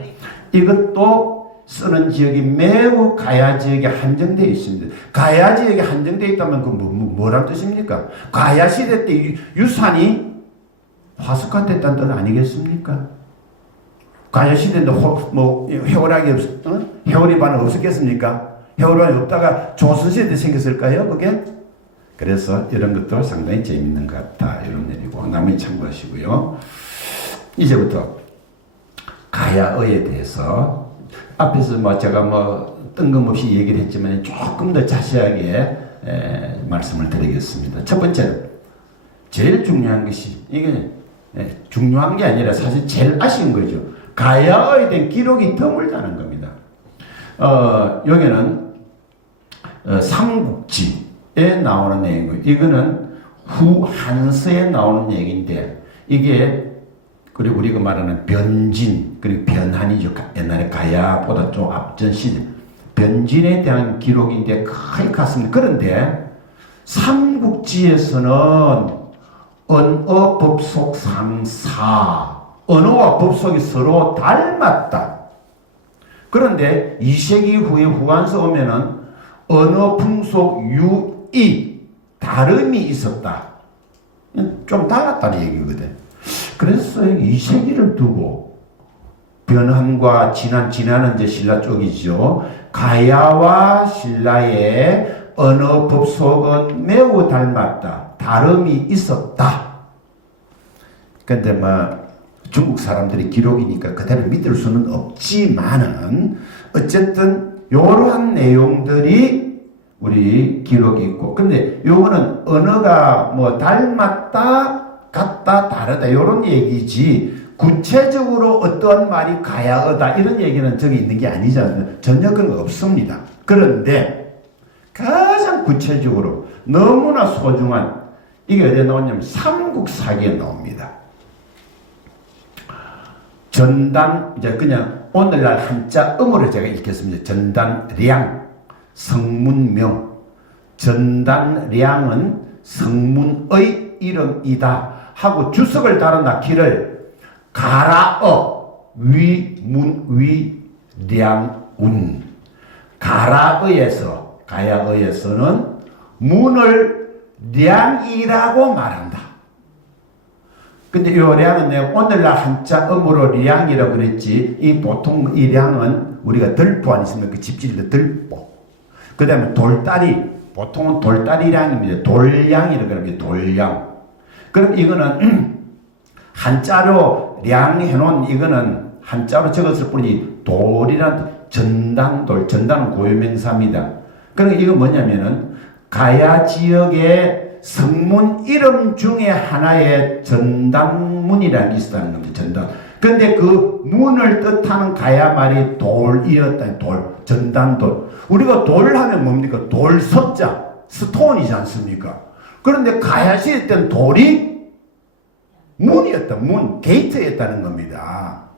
이것도 쓰는 지역이 매우 가야 지역에 한정되어 있습니다. 가야 지역에 한정되어 있다면 그 뭐란 뜻입니까? 가야 시대 때 유산이 화석화됐다는 뜻 아니겠습니까? 가야 시대인데 해오락이 해오리반은 없었겠습니까? 해오리반이 없다가 조선시대 때 생겼을까요? 그게? 그래서 이런 것도 상당히 재밌는 것 같다. 이런 내용이고 나머지 참고하시고요. 이제부터 가야어에 대해서 앞에서 제가 뜬금없이 얘기를 했지만 조금 더 자세하게 말씀을 드리겠습니다. 첫 번째는 제일 중요한 것이 이게 중요한 게 아니라 사실 제일 아쉬운 거죠. 가야어에 대한 기록이 드물다는 겁니다. 여기는 삼국지에 나오는 내용이고요. 이거는 후한서에 나오는 얘기인데 이게 그리고 우리가 말하는 변진, 그리고 변한이죠. 옛날에 가야보다 좀 앞전 시대. 변진에 대한 기록인데 거의 같습니다. 그런데 삼국지에서는 언어, 법속, 상사, 언어와 법속이 서로 닮았다. 그런데 2세기 후에 후한서 오면은 언어, 풍속, 유의, 다름이 있었다. 좀 달랐다는 얘기거든. 그래서 이 세기를 두고 변한과 진화는 이제 신라 쪽이죠. 가야와 신라의 언어 법속은 매우 닮았다. 다름이 있었다. 근데 중국 사람들이 기록이니까 그대로 믿을 수는 없지만은 어쨌든 이러한 내용들이 우리 기록이 있고 근데 요거는 언어가 닮았다 같다 다르다 이런 얘기지 구체적으로 어떠한 말이 가야어다 이런 얘기는 저기 있는 게 아니잖아요. 전혀 그런 거 없습니다. 그런데 가장 구체적으로 너무나 소중한 이게 어디에 나오냐면 삼국사기에 나옵니다. 전단 이제 그냥 오늘날 한자 음으로 제가 읽겠습니다. 전단량 성문명 전단량은 성문의 이름이다 하고 주석을 달아나 길을 가라어 위문위량운 가야어에서는 문을 량이라고 말한다. 근데 이 량은 내가 오늘날 한자 음으로 량이라고 그랬지 이 보통 이 량은 우리가 들보 아니십니까? 그 집질도 들보 그 다음에 돌다리 보통은 돌다리량입니다. 돌량이라고 합니다. 돌량. 그럼 이거는 한자로 량해놓은 이거는 한자로 적었을 뿐이지 돌이란 전단돌, 전단은 고유명사입니다. 그러니까 이건 뭐냐면은 가야 지역의 성문 이름 중에 하나의 전단문이라는 게 있었다는 겁니다. 전단. 근데 그 문을 뜻하는 가야 말이 돌이었다. 돌, 전단돌. 우리가 돌 하면 뭡니까? 돌 석자, 스톤이지 않습니까? 그런데 가야 시대 때는 돌이 문이었다. 문, 게이트였다는 겁니다.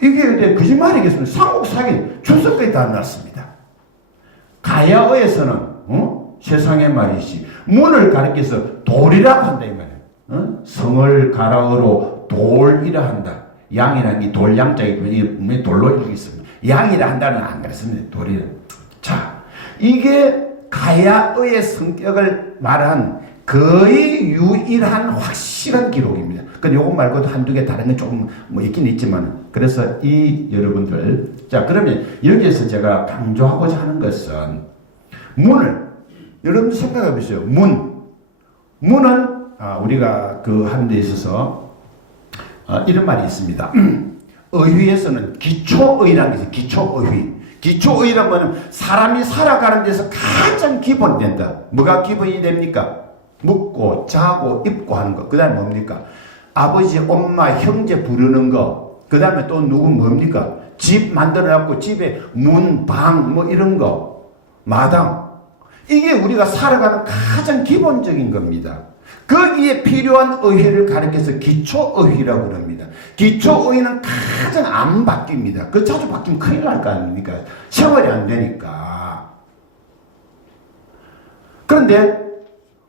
이게 거짓말이겠습니까? 삼국사기 출석까지 다 났습니다. 가야어에서는 세상의 말이지 문을 가리켜서 돌이라고 한다 이 말이에요. 성을 가라어로 돌이라 한다. 양이라는 이 돌양자이기 돌로 이렇게 있습니다. 양이라 한다는 안 그랬습니다. 돌이라. 자, 이게 가야어의 성격을 말한 거의 유일한 확실한 기록입니다. 그러니까 요거 말고도 한두 개 다른 건 조금 뭐 있긴 있지만, 그래서 이 여러분들, 자, 그러면 여기에서 제가 강조하고자 하는 것은 문을, 여러분 생각해 보세요. 문은 우리가 그 하는 데 있어서 이런 말이 있습니다. 의휘에서는 기초의라는 게 있어요. 기초의휘. 기초의라면 사람이 살아가는 데서 가장 기본이 된다. 뭐가 기본이 됩니까? 먹고 자고 입고 하는 거. 그 다음에 뭡니까? 아버지, 엄마, 형제 부르는 거. 그 다음에 또 누구 뭡니까? 집 만들어갖고 집에 문, 방 뭐 이런 거. 마당. 이게 우리가 살아가는 가장 기본적인 겁니다. 거기에 필요한 의회를 가리켜서 기초의회라고 그럽니다. 기초의회는 가장 안 바뀝니다. 그 자주 바뀌면 큰일 날 거 아닙니까? 생활이 안 되니까. 그런데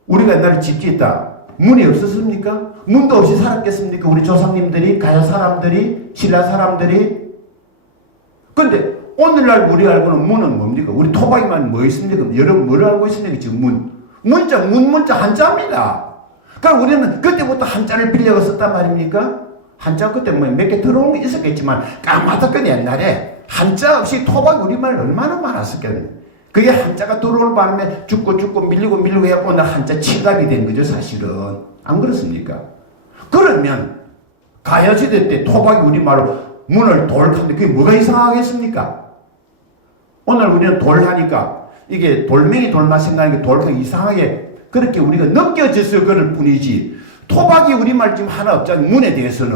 우리가 옛날에 집 짓다. 문이 없었습니까? 문도 없이 살았겠습니까? 우리 조상님들이, 가야 사람들이, 신라 사람들이. 그런데 오늘날 우리 알고는 문은 뭡니까? 우리 토박이만 뭐 있습니까? 여러분 뭘 알고 있습니까? 지금 문. 문자 한자입니다. 그러니까 우리는 그때부터 한자를 빌려서 썼단 말입니까? 한자 그때 뭐 몇 개 들어온 게 있었겠지만 까마득한 옛날에 한자 없이 토박 우리말 얼마나 많았었겠는데. 그게 한자가 들어올 바람에 죽고 밀리고 해갖고 오늘 한자 칠갑이 된 거죠, 사실은. 안 그렇습니까? 그러면 가야시대 때 토박이 우리말로 문을 돌하는데 그게 뭐가 이상하겠습니까? 오늘 우리는 돌하니까 이게 돌멩이 돌만 생각하는 게 돌하니까 이상하게 그렇게 우리가 느껴져서 그럴 뿐이지, 토박이 우리말 지금 하나 없잖아요. 문에 대해서는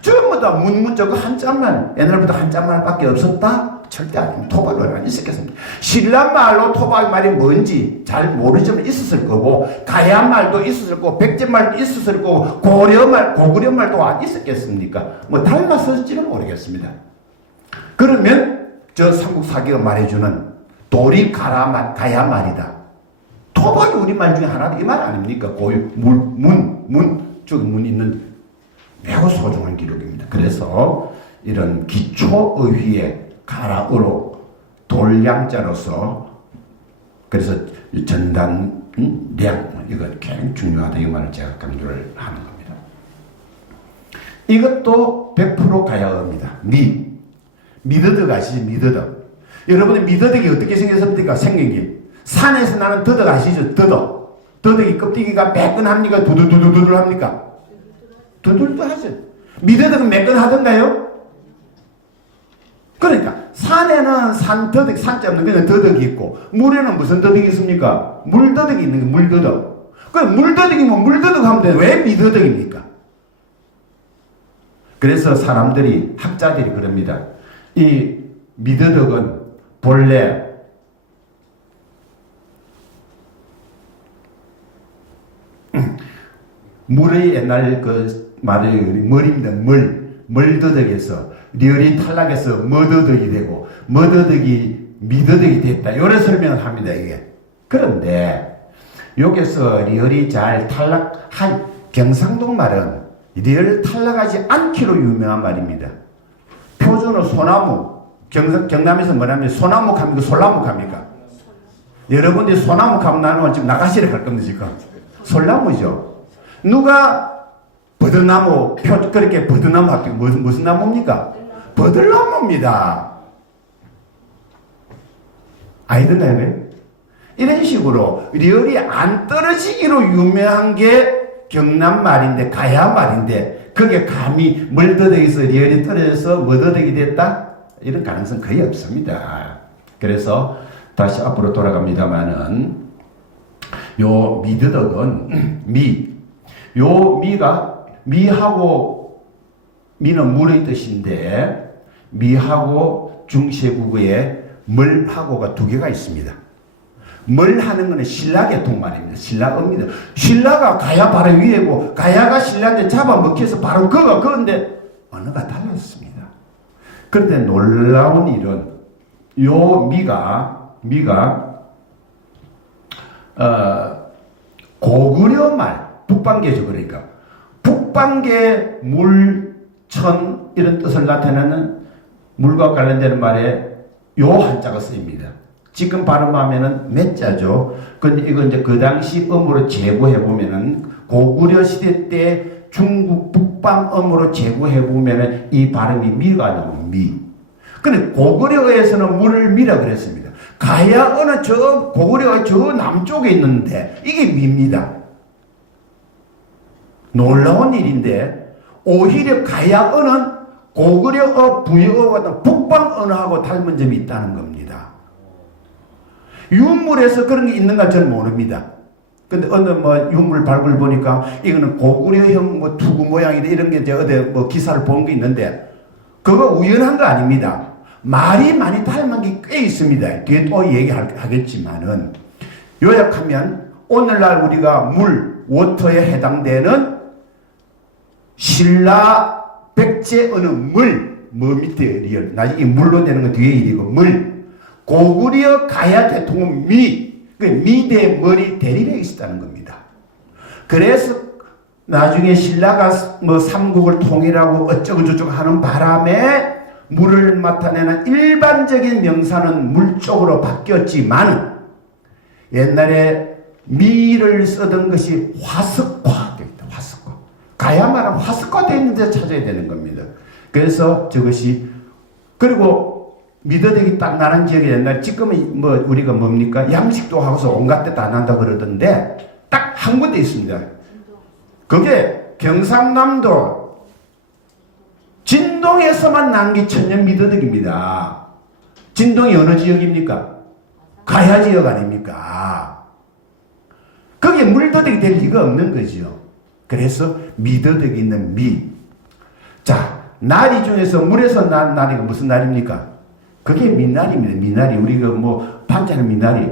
전부 다 문자고 한자만, 옛날부터 한자말밖에 없었다? 절대 아닙니다. 토박이 얼마나 있었겠습니까? 신라말로 토박이 말이 뭔지 잘 모르지만 있었을 거고, 가야말도 있었을 거고, 백제말도 있었을 거고, 고구려말도 안 있었겠습니까? 뭐 닮았을지는 모르겠습니다. 그러면 저 삼국사기가 말해주는 돌이 가야말이다. 토박이 우리말 중에 하나도 이 말 아닙니까? 고유, 저기 문 있는 매우 소중한 기록입니다. 그래서 이런 기초의휘의 가라어로 돌양자로서, 그래서 전단, 량, 이거 굉장히 중요하다. 이 말을 제가 강조를 하는 겁니다. 이것도 100% 가야어입니다. 미더덕 아시죠? 미더덕. 여러분의 미더덕이 어떻게 생겼습니까? 생긴 게. 산에서 나는 더덕 아시죠? 더덕이 껍데기가 매끈합니까? 두들두들두들 합니까? 두들도 하죠. 미더덕은 매끈하던가요? 그러니까 산에는 산더덕, 산자 없는 그냥 더덕이 있고, 물에는 무슨 더덕이 있습니까? 물더덕이 있는 게 물더덕. 그럼 물더덕이면 물더덕 하면 돼. 왜 미더덕입니까? 그래서 사람들이, 학자들이 그럽니다. 이 미더덕은 본래 물의 옛날 그 말이 머리입니다. 멀더덕에서 리얼이 탈락해서 머더덕이 되고, 머더덕이 미더덕이 됐다. 이런 설명을 합니다, 이게. 그런데 여기서 리얼이 잘 탈락한 경상도 말은 리얼 탈락하지 않기로 유명한 말입니다. 표준어 소나무, 경남에서 뭐냐면 소나무 갑니까? 솔나무 갑니까? 여러분들이 소나무 가면 나는 지금 나가시를 갈 겁니다, 지금. 솔나무죠. 누가 버드나무, 그렇게 버드나무 합니까? 무슨 나무입니까? 버들나무입니다. 아니던가요? 이런 식으로 리얼이 안 떨어지기로 유명한 게 경남 말인데, 가야 말인데, 그게 감히 멀더덕에서 리얼이 떨어져서 머더덕이 됐다? 이런 가능성 거의 없습니다. 그래서 다시 앞으로 돌아갑니다만은, 요 미더덕은 요 미가 미하고 미는 물의 뜻인데 미하고 중세국어에 멀하고가 두 개가 있습니다. 멀하는 것은 신라계 동말입니다. 신라어입니다. 신라가 가야 바로 위에고 가야가 신라한테 잡아먹혀서 바로 그건데 언어가 달랐습니다. 그런데 놀라운 일은 요 미가 고구려 말 북방계죠. 그러니까 북방계 물천 이런 뜻을 나타내는 물과 관련되는 말에 요 한자가 쓰입니다. 지금 발음하면은 맷자죠. 근데 이건 이제 그 당시 음으로 재구해 보면은 고구려 시대 때 중국 북방음으로 재구해 보면은 이 발음이 미가 나옵니다. 미. 근데 고구려에서는 물을 미라 그랬습니다. 가야어는 저 고구려가 저 남쪽에 있는데 이게 미입니다. 놀라운 일인데 오히려 가야어는 고구려어, 부여어 같은 북방언어하고 닮은 점이 있다는 겁니다. 유물에서 그런 게 있는가 저는 모릅니다. 근데 어느 유물 발굴 보니까 이거는 고구려형 투구 모양이다 이런 게 어디 기사를 본 게 있는데 그거 우연한 거 아닙니다. 말이 많이 닮은 게 꽤 있습니다. 뒤에 또 얘기하겠지만은 요약하면 오늘날 우리가 물, 워터에 해당되는 신라 백제 어느 뭐 밑에 리얼 나중에 물로 되는 건 뒤에 일이고 고구려 가야 대통은 미대 머리 대립에 있었다는 겁니다. 그래서 나중에 신라가 삼국을 통일하고 어쩌고저쩌고 하는 바람에 물을 나타내는 일반적인 명사는 물 쪽으로 바뀌었지만 옛날에 미를 쓰던 것이 화석화 되겠다. 화석화. 가야말은 화석화되어 있는 데 찾아야 되는 겁니다. 그래서 저것이 그리고 미더덕이 딱 나는 지역이 옛날에 지금은 우리가 뭡니까? 양식도 하고서 온갖 데 다 난다 그러던데 딱 한 군데 있습니다. 그게 경상남도 진동에서만 난 게 천년 미더덕입니다. 진동이 어느 지역입니까? 가야 지역 아닙니까? 거기에 물더덕이 될 리가 없는 거죠. 그래서 미더덕이 있는 미. 자, 나리 중에서 물에서 난 나리가 무슨 나리입니까? 그게 미나리입니다. 미나리. 우리가 반찬은 미나리.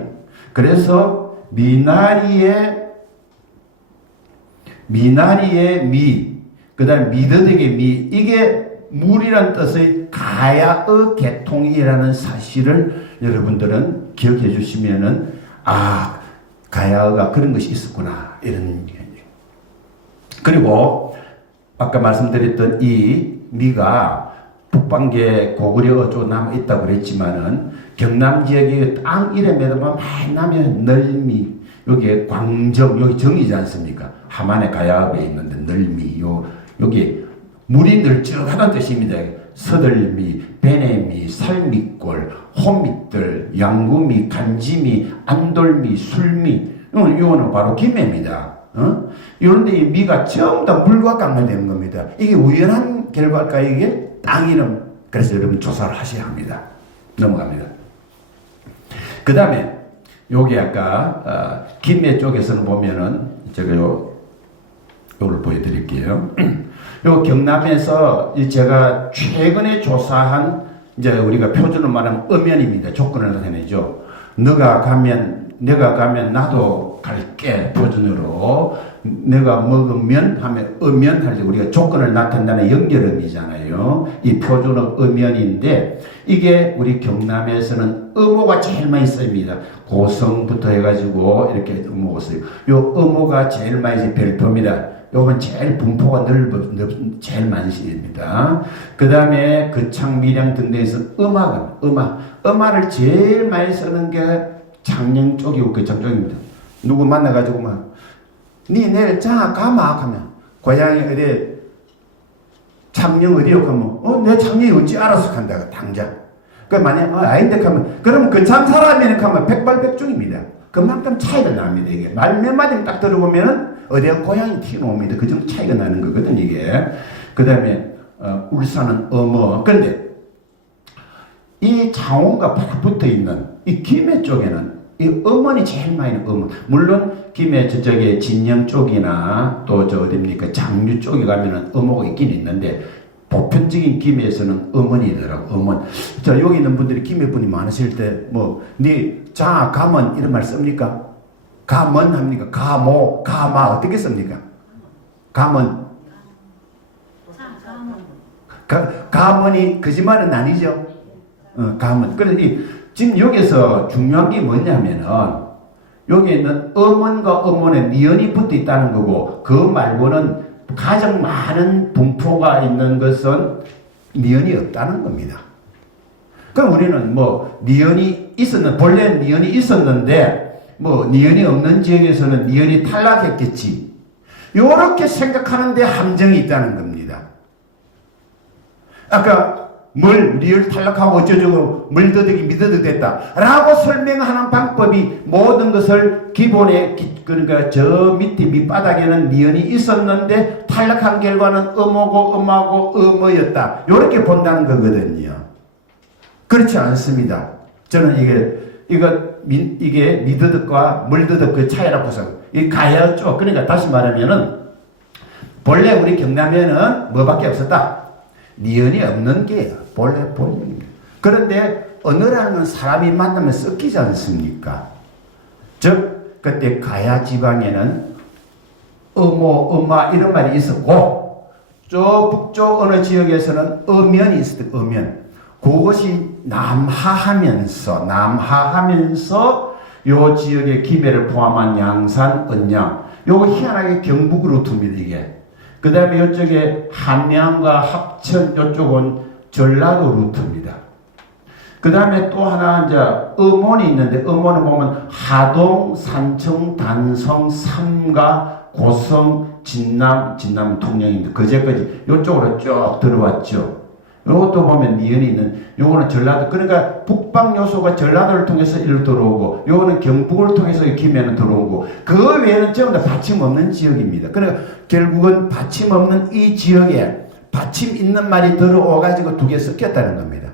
그래서 미나리의 미, 그 다음에 미더덕의 미, 이게 물이란 뜻의 가야의 계통이라는 사실을 여러분들은 기억해 주시면은, 가야가 그런 것이 있었구나. 이런. 그리고, 아까 말씀드렸던 이 미가 북방계 고구려 쪽 남아있다고 그랬지만은, 경남 지역의 땅 이름에도 많이 나면 널미, 여기에 광정, 여기 정이지 않습니까? 하만의 가야읍에 있는데 널미, 여기 물이 널쩍하다는 뜻입니다. 서들미, 베네미, 살미골, 호미들, 양구미, 간지미, 안돌미, 술미, 이거는 바로 김해입니다. 이런데 이 미가 전부 다 물과 관련되는 겁니다. 이게 우연한 결과일까 이게 땅 이름. 그래서 여러분 조사를 하셔야 합니다. 넘어갑니다. 그 다음에 요게 아까 김해 쪽에서는 보면은 제가 요걸 보여드릴게요. 요 경남에서 제가 최근에 조사한 이제 우리가 표준으로 말하면 음연입니다. 조건을 나타내죠. 내가 가면 나도 갈게 표준으로 내가 먹으면 하면 음연 할 때 우리가 조건을 나타내는 연결음이잖아요. 이 표준어 음연인데 이게 우리 경남에서는 음호가 제일 많이 쓰입니다. 고성부터 해가지고 이렇게 음호가 쓰요. 요 음호가 제일 많이 별표입니다. 요건 제일 분포가 제일 많이 쓰입니다. 그 다음에 거창, 밀양 등등에서 음화를 제일 많이 쓰는 게 창녕 쪽이고 거창 쪽입니다. 누구 만나가지고 니 내일 장학 가마 하면 고향이 어디 창녕 어디요 가면 내 창녕이 어찌 알아서 간다고 당장. 그 만약 아닌데 하면 그러면 그 참 사람이니까 하면 백발백중입니다. 그만큼 차이가 납니다. 이게 말 몇 마디 딱 들어보면은 어디가 고향이 튀어나옵니다. 그 정도 차이가 나는 거거든 이게. 그 다음에 울산은 어머. 그런데 이 창원과 바로 붙어 있는 이 김해 쪽에는 이 어머니 제일 많이 어머. 물론 김해 저쪽에 진영 쪽이나 또 어딥니까 장류 쪽에 가면은 어머가 있긴 있는데 보편적인 김해에서는 음원이더라고. 음원. 자, 여기 있는 분들이 김해분이 많으실 때 네 자 가면 이런 말 씁니까? 가면 합니까? 가모 가마 어떻게 씁니까? 가면 가면이 거짓말은 아니죠. 가면. 그래서 지금 여기서 중요한 게 뭐냐면은 여기 있는 음원과 음원에 니은이 붙어 있다는 거고 그 말고는 가장 많은 분포가 있는 것은 니은이 없다는 겁니다. 그럼 우리는 니은이 본래 니은이 있었는데 니은이 없는 지역에서는 니은이 탈락했겠지. 요렇게 생각하는데 함정이 있다는 겁니다. 아까 리을 탈락하고 어쩌고 물더덕이 미더덕 됐다 라고 설명하는 방법이 모든 것을 기본에 그러니까 저 밑에 밑바닥에는 니은이 있었는데 탈락한 결과는 음어고 음하고 음어였다 이렇게 본다는 거거든요. 그렇지 않습니다. 저는 이게 미더덕과 물더덕 그 차이라고 해서 이 가야죠. 그러니까 다시 말하면은 본래 우리 경남에는 뭐밖에 없었다. 니은이 없는 게 본래 본명입니다. 그런데 언어라는 사람이 만나면 섞이지 않습니까? 즉 그때 가야 지방에는 어모, 엄마 이런 말이 있었고 저 북쪽 어느 지역에서는 어면이 있었대. 어면. 그것이 남하하면서 요 지역의 김해를 포함한 양산, 언양 요거 희한하게 경북 루트입니다. 이게. 그 다음에 이쪽에 한양과 합천 이쪽은 전라도 루트입니다. 그 다음에 또 하나 이제 음원이 있는데 음원을 보면 하동, 산청, 단성, 삼가, 고성, 진남 통영입니다. 그제까지 이쪽으로 쭉 들어왔죠. 이것도 보면 니은이 있는 요거는 전라도 그러니까 북방 요소가 전라도를 통해서 이리로 들어오고 요거는 경북을 통해서 김해는 들어오고 그 외에는 전부 다 받침 없는 지역입니다. 그러니까 결국은 받침 없는 이 지역에 받침 있는 말이 들어와가지고 두 개 섞였다는 겁니다.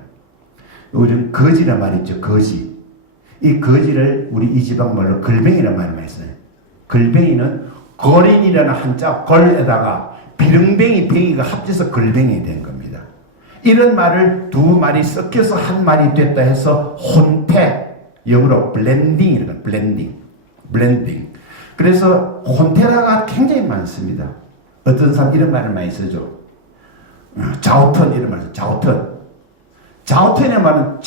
요즘 거지란 말이 있죠. 거지. 이 거지를 우리 이 지방 말로 걸뱅이라는 말을 많이 써요. 걸뱅이는 거린이라는 한자 걸에다가 비릉뱅이 뱅이가 합쳐서 걸뱅이 된 겁니다. 이런 말을 두 말이 섞여서 한 말이 됐다 해서 혼태, 영어로 블렌딩이라고 블렌딩. 그래서 혼태라가 굉장히 많습니다. 어떤 사람 이런 말을 많이 쓰죠. 좌우턴 이런 말을 좌우턴. 좌우턴의 말은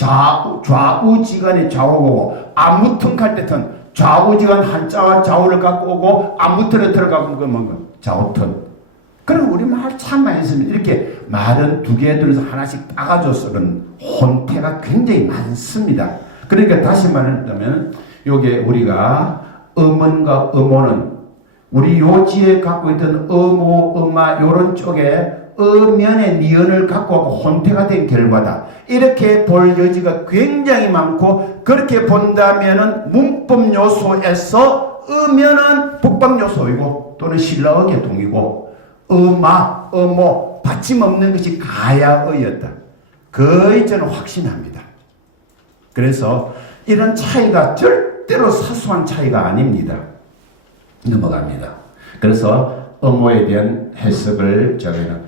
좌우지간의 좌우고 안무턴 갈 때 턴 좌우지간 한자와 좌우를 갖고 오고 안무턴에 들어가고 뭔가 좌우턴. 그럼 우리 말 참 많이 씁니다. 이렇게 말은 두 개 들어서 하나씩 따가줘서 그런 혼태가 굉장히 많습니다. 그러니까 다시 말하면 요게 우리가 음원과 음호는 우리 요지에 갖고 있던 음호, 음마 요런 쪽에 음면의 니은을 갖고 하고 혼태가 된 결과다. 이렇게 볼 여지가 굉장히 많고 그렇게 본다면은 문법 요소에서 음면은 북방 요소이고 또는 신라어의 동이고 음마, 음모, 받침 없는 것이 가야어였다. 거의 저는 확신합니다. 그래서 이런 차이가 절대로 사소한 차이가 아닙니다. 넘어갑니다. 그래서 음모에 대한 해석을 저희는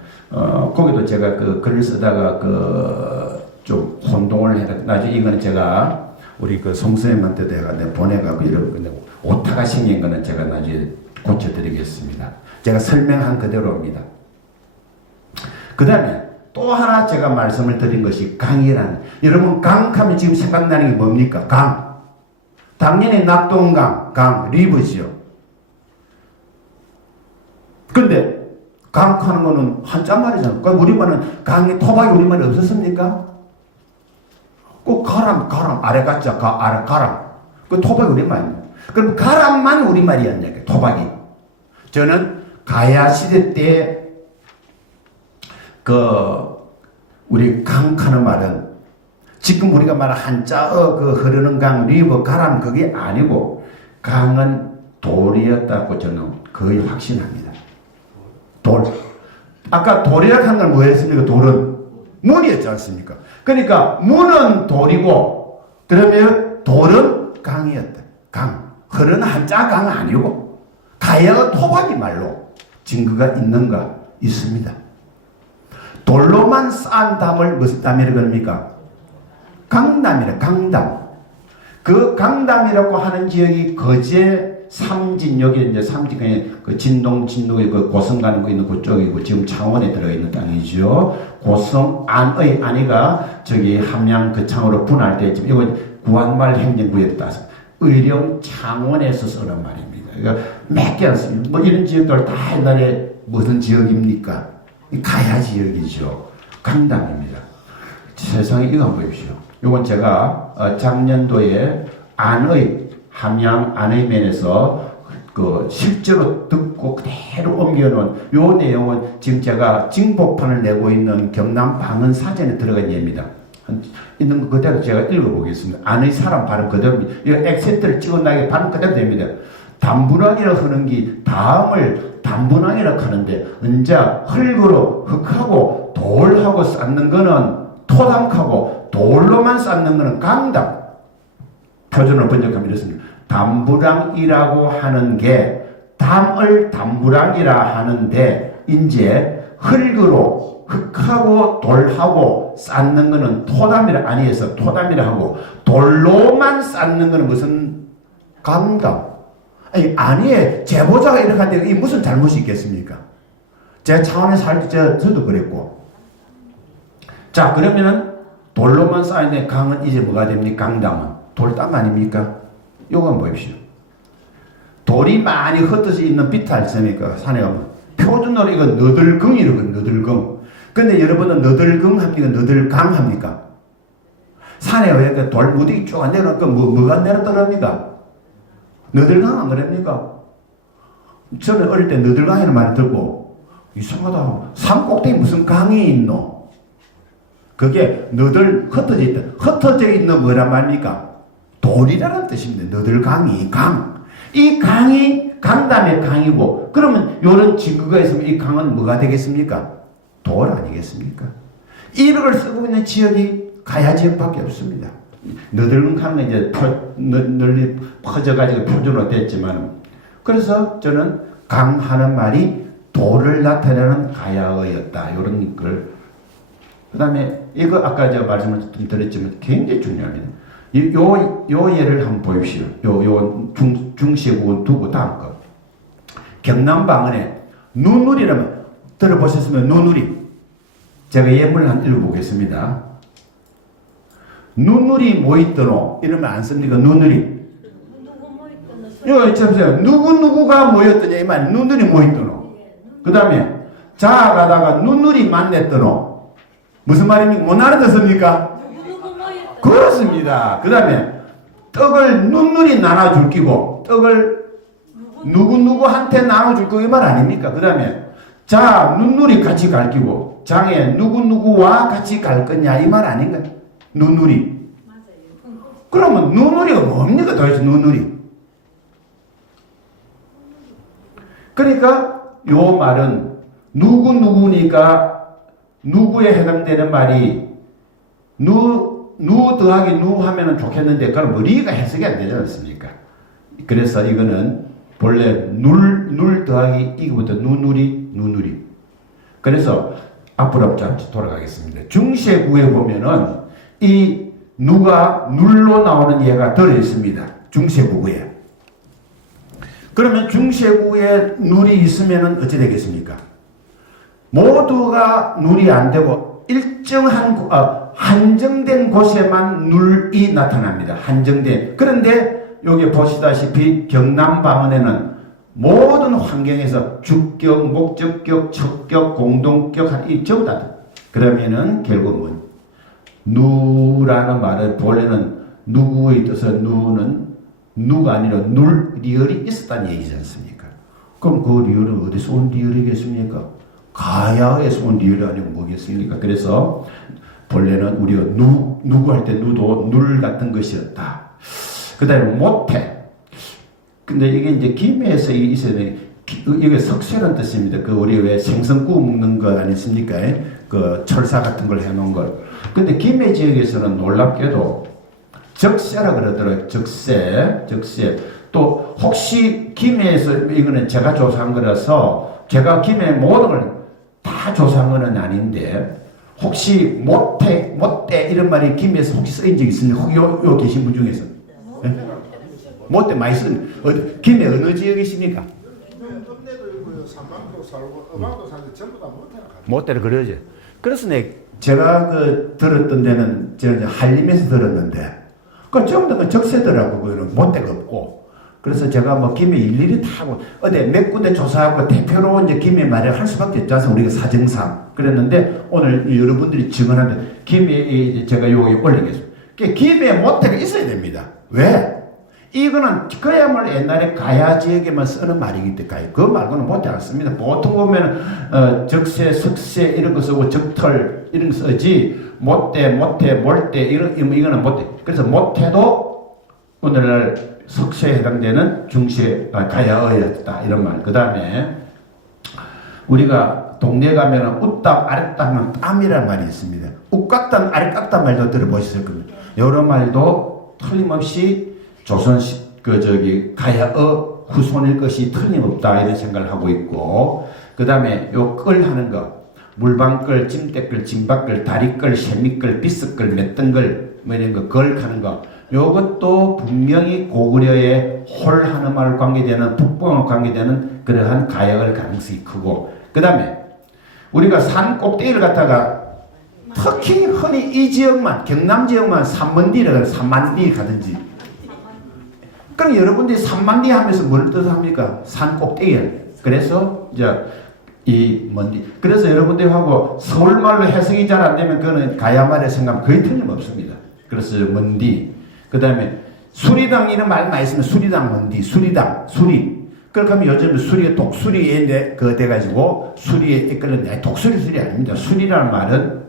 거기도 제가 그 글을 쓰다가 좀 혼동을 해서 나중에 이거는 제가 우리 그 송선생님한테 내가 보내가고 이런 건데 오타가 생긴 거는 제가 나중에 고쳐드리겠습니다. 제가 설명한 그대로입니다. 그 다음에 또 하나 제가 말씀을 드린 것이 강이라는, 여러분 강하면 지금 생각나는 게 뭡니까? 강. 당연히 낙동강, 강, 리버지요. 근데 강하는 거는 한자말이잖아요. 그러니까 우리말은 강에 토박이 우리말에 없었습니까? 꼭 가람, 아래 가자, 아래 가람. 그 토박이 우리말이에요. 그럼 가람만 우리말이었냐, 토박이. 저는 가야 시대 때 우리 강하는 말은 지금 우리가 말한 한자어 흐르는 강, 리버, 가람 그게 아니고 강은 돌이었다고 저는 거의 확신합니다. 돌. 아까 돌이라고 한 건 뭐였습니까? 돌은 문이었지 않습니까? 그러니까 문은 돌이고 그러면 돌은 강이었다. 강. 흐르는 한자 강 아니고 가야가 토박이 말로 증거가 있는가? 있습니다. 돌로만 쌓은 담을 무슨 담이라고 그럽니까? 강담이라, 강담. 그 강담이라고 하는 지역이 거제 삼진, 여기 이제 삼진, 그 진동에 그 고성 가는 거 있는 그쪽이고, 지금 창원에 들어있는 땅이죠. 고성 안의 안이가 저기 함양 그 창으로 분할되어 있지만, 이건 구한말 행정구역에 따라서 의령 창원에서 쓰는 말입니다. 그러니까 몇 개 않습니다. 뭐 이런 지역들 다 옛날에 무슨 지역입니까? 가야 지역이죠. 강담입니다. 세상에 이거 한번 보십시오. 이건 제가 작년도에 안의 함양 안의 면에서 그 실제로 듣고 그대로 옮겨놓은 요 내용은 지금 제가 징복판을 내고 있는 경남 방언 사전에 들어간 예입니다. 있는 거 그대로 제가 읽어보겠습니다. 안의 사람 발음 그대로입니다. 이런 액센트를 찍어나게 발음 그대로 됩니다. 담분왕이라고 하는 게 다음을 담분왕이라고 하는데 언제 흙으로 흙하고 돌하고 쌓는 거는 토담하고 돌로만 쌓는 거는 강담. 표준으로 번역하면 이렇습니다. 담분왕이라고 하는 게 담을 담분왕이라 하는데 이제 흙으로 흙하고 돌하고 쌓는 거는 토담이라 아니해서 토담이라 하고 돌로만 쌓는 거는 무슨 강담. 아니, 아니에 제보자가 이렇게 하는데 이 무슨 잘못이 있겠습니까? 제 차원에서 할 때 저도 그랬고. 자, 그러면은 돌로만 쌓이는 강은 이제 뭐가 됩니까? 강담은 돌땅 아닙니까? 요거 한번 보십시오. 돌이 많이 흩어져 있는 비탈 있습니까? 산에 가면 표준으로 이거 너들긍이라고 너들긍. 근데 여러분은 너들긍 합니까? 너들강 합니까? 산에 왜 돌 무더기 쭉 안 내려놓고 뭐가 내려떨어집니까? 너들강 안 그럽니까? 저는 어릴 때 너들강이라는 말을 듣고 이상하다. 산 꼭대기 무슨 강이 있노? 그게 너들 흩어져 있다. 흩어져 있는 뭐란 말입니까? 돌이라는 뜻입니다. 너들강이 강. 이 강이 강담의 강이고 그러면 이런 증거가 있으면 이 강은 뭐가 되겠습니까? 돌 아니겠습니까? 이를 쓰고 있는 지역이 가야 지역밖에 없습니다. 너들은 강은 이제 널리 퍼져가지고 표준으로 됐지만 그래서 저는 강하는 말이 돌을 나타내는 가야어였다. 이런 걸. 그 다음에 이거 아까 제가 말씀을 좀 드렸지만 굉장히 중요합니다. 요 예를 한번 보십시오. 요 중시국은 두고 다음 거. 경남 방언에 누누리라면 들어보셨으면 누누리. 제가 예문을 한번 읽어보겠습니다. 누누리 뭐 있더노? 이러면 안 씁니까? 누누리. 이거 보세요. 누구누구가 모였더냐 이 말. 누누리 뭐 있더노? 그 다음에 자가다가 누누리 만났더노. 무슨 말입니까? 못 알아듣습니까? 그렇습니다. 그 다음에 떡을 누누리 나눠줄 끼고 떡을 누구누구한테 나눠줄 거 이 말 아닙니까? 그 다음에 자 누누리 같이 갈 끼고 장에 누구누구와 같이 갈 거냐 이 말 아닌가? 누누리. 그러면 누누리가 뭡니까 도대체 누누리? 그러니까 요 말은 누구누구니까 누구에 해당되는 말이 누 더하기 누 하면은 좋겠는데 그럼 머리가 해석이 안 되지 않습니까? 그래서 이거는 본래 눌 더하기 이거부터 누누리. 그래서 앞으로 잠시 돌아가겠습니다. 중세구에 보면은 이 누가 눌로 나오는 예가 들어 있습니다. 중세구에. 그러면 중세구에 눌이 있으면은 어찌 되겠습니까? 모두가 눌이 안 되고 일정한 한정된 곳에만 눌이 나타납니다. 한정된. 그런데 여기 보시다시피 경남 방언에는 모든 환경에서 주격, 목적격, 척격, 공동격 이 전부 다. 그러면은 결국은 누라는 말은 본래는 누구의 뜻은 누는 누가 아니라 눌 리얼이 있었다는 얘기지 않습니까? 그럼 그 리얼은 어디서 온 리얼이겠습니까? 가야에서 온 리얼이 아니고 뭐겠습니까? 그래서 본래는 우리가 누구 할 때 누도 눌 같은 것이었다. 그 다음에 못해. 근데 이게 이제 김해에서 있어야 돼. 이게 석쇠라는 뜻입니다. 그 우리 왜 생선 구워 먹는 거 아니십니까? 그 철사 같은 걸 해놓은 걸. 근데 김해 지역에서는 놀랍게도 적세라 그러더라고요. 적세. 또 혹시 김해에서 이거는 제가 조사한 거라서 제가 김해 모든 걸 다 다 조사한 건 아닌데 혹시 못돼 이런 말이 김에서 혹시 쓰인 적 있습니까? 혹 요 계신 분 중에서 못돼 많이 쓴 김해 어느 지역이십니까? 읍내도 있고요, 산만도 살고 음악도 살고 전부 다 못해라. 못돼를 그러죠. 그래서 제가 들었던 데는 제가 한림에서 들었는데 그 전부 다 적세더라고. 그거는 못돼가 없고. 그래서 제가 뭐 김해 일일이 다 어디 몇 군데 조사하고 대표로 이제 김해 말을 할 수밖에 없지 않습니까? 우리가 사정상 그랬는데 오늘 여러분들이 증언하는데 김해 제가 여기 올리겠습니다. 김해 못돼가 있어야 됩니다. 왜? 이거는 그야말로 옛날에 가야 지역에만 쓰는 말이기 때문에 그 말고는 못해 않습니다. 보통 보면 적세, 석세 이런 거 쓰고 적털 이런 거 쓰지 못돼, 몰돼 이거는 못돼. 그래서 못해도 오늘날 석세에 해당되는 중시에 가야어였다 이런 말. 그 다음에 우리가 동네 가면은 웃담 아랫담은 땀이라는 말이 있습니다. 웃깍담 아랫깍담 말도 들어보셨을 겁니다. 여러 말도 틀림없이 조선식 가야어 후손일 것이 틀림없다 이런 생각을 하고 있고, 그 다음에 요 끌 하는 거 물방끌, 찜대끌, 진박끌, 다리끌, 세미끌, 비스끌, 맷등끌 뭐 이런 거 걸 하는 거 요것도 분명히 고구려의 홀 하는 말 관계되는 북봉을 관계되는 그러한 가야을 가능성이 크고, 그 다음에 우리가 산 꼭대기를 갖다가 특히 흔히 이 지역만 경남 지역만 산만디라고 산만디 가든지 그럼 여러분들이 산만디 하면서 뭘 뜻합니까? 산 꼭대기. 그래서 이제 이 먼디. 그래서 여러분들이 하고 서울말로 해석이 잘 안 되면 그거는 가야말의 생각 거의 틀림없습니다. 그래서 먼디. 그 다음에 수리당 이런 말 많이 쓰면 수리당 먼디. 수리당. 수리. 그렇게 하면 요즘 수리가 독수리에 돼가지고 수리에 이끌렸는데 독수리 아닙니다. 수리라는 말은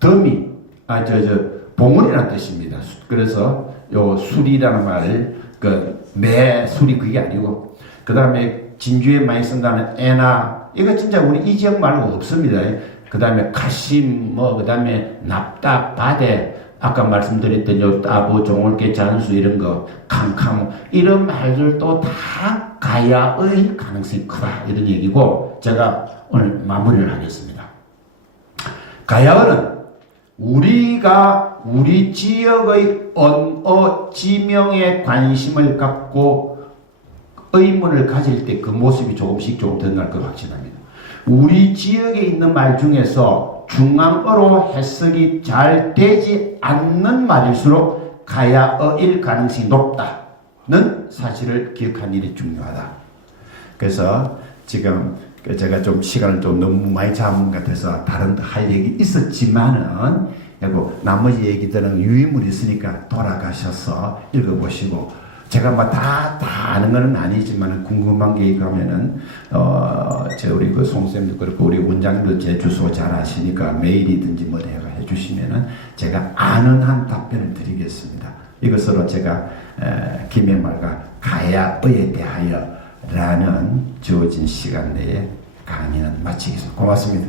더미. 봉우리라는 뜻입니다. 그래서 요 수리라는 말을 매 수리 그게 아니고, 그 다음에 진주에 많이 쓴다는 에나 이거 진짜 우리 이 지역 말고 없습니다. 그 다음에 가심 그 다음에 납딱 바대 아까 말씀드렸던 요 따부 종올개 잔수 이런 거 캄캄 이런 말들도 다 가야의 가능성이 크다 이런 얘기고, 제가 오늘 마무리를 하겠습니다. 가야어는 우리가 우리 지역의 언어 지명에 관심을 갖고 의문을 가질 때 그 모습이 조금씩 드러날 것 확신합니다. 우리 지역에 있는 말 중에서 중앙어로 해석이 잘 되지 않는 말일수록 가야어일 가능성이 높다는 사실을 기억하는 일이 중요하다. 그래서 지금 제가 좀 시간을 좀 너무 많이 잡은 것 같아서 다른 할 얘기 있었지만은 나머지 얘기들은 유의물이 있으니까 돌아가셔서 읽어보시고, 제가 다 아는 건 아니지만 궁금한 게 있으면은 우리 송쌤도 그렇고 우리 원장님도 제 주소 잘 아시니까 메일이든지 뭐 내가 해주시면은 제가 아는 한 답변을 드리겠습니다. 이것으로 제가 김해 말과 가야어에 대하여 라는 주어진 시간 내에 강의는 마치겠습니다. 고맙습니다.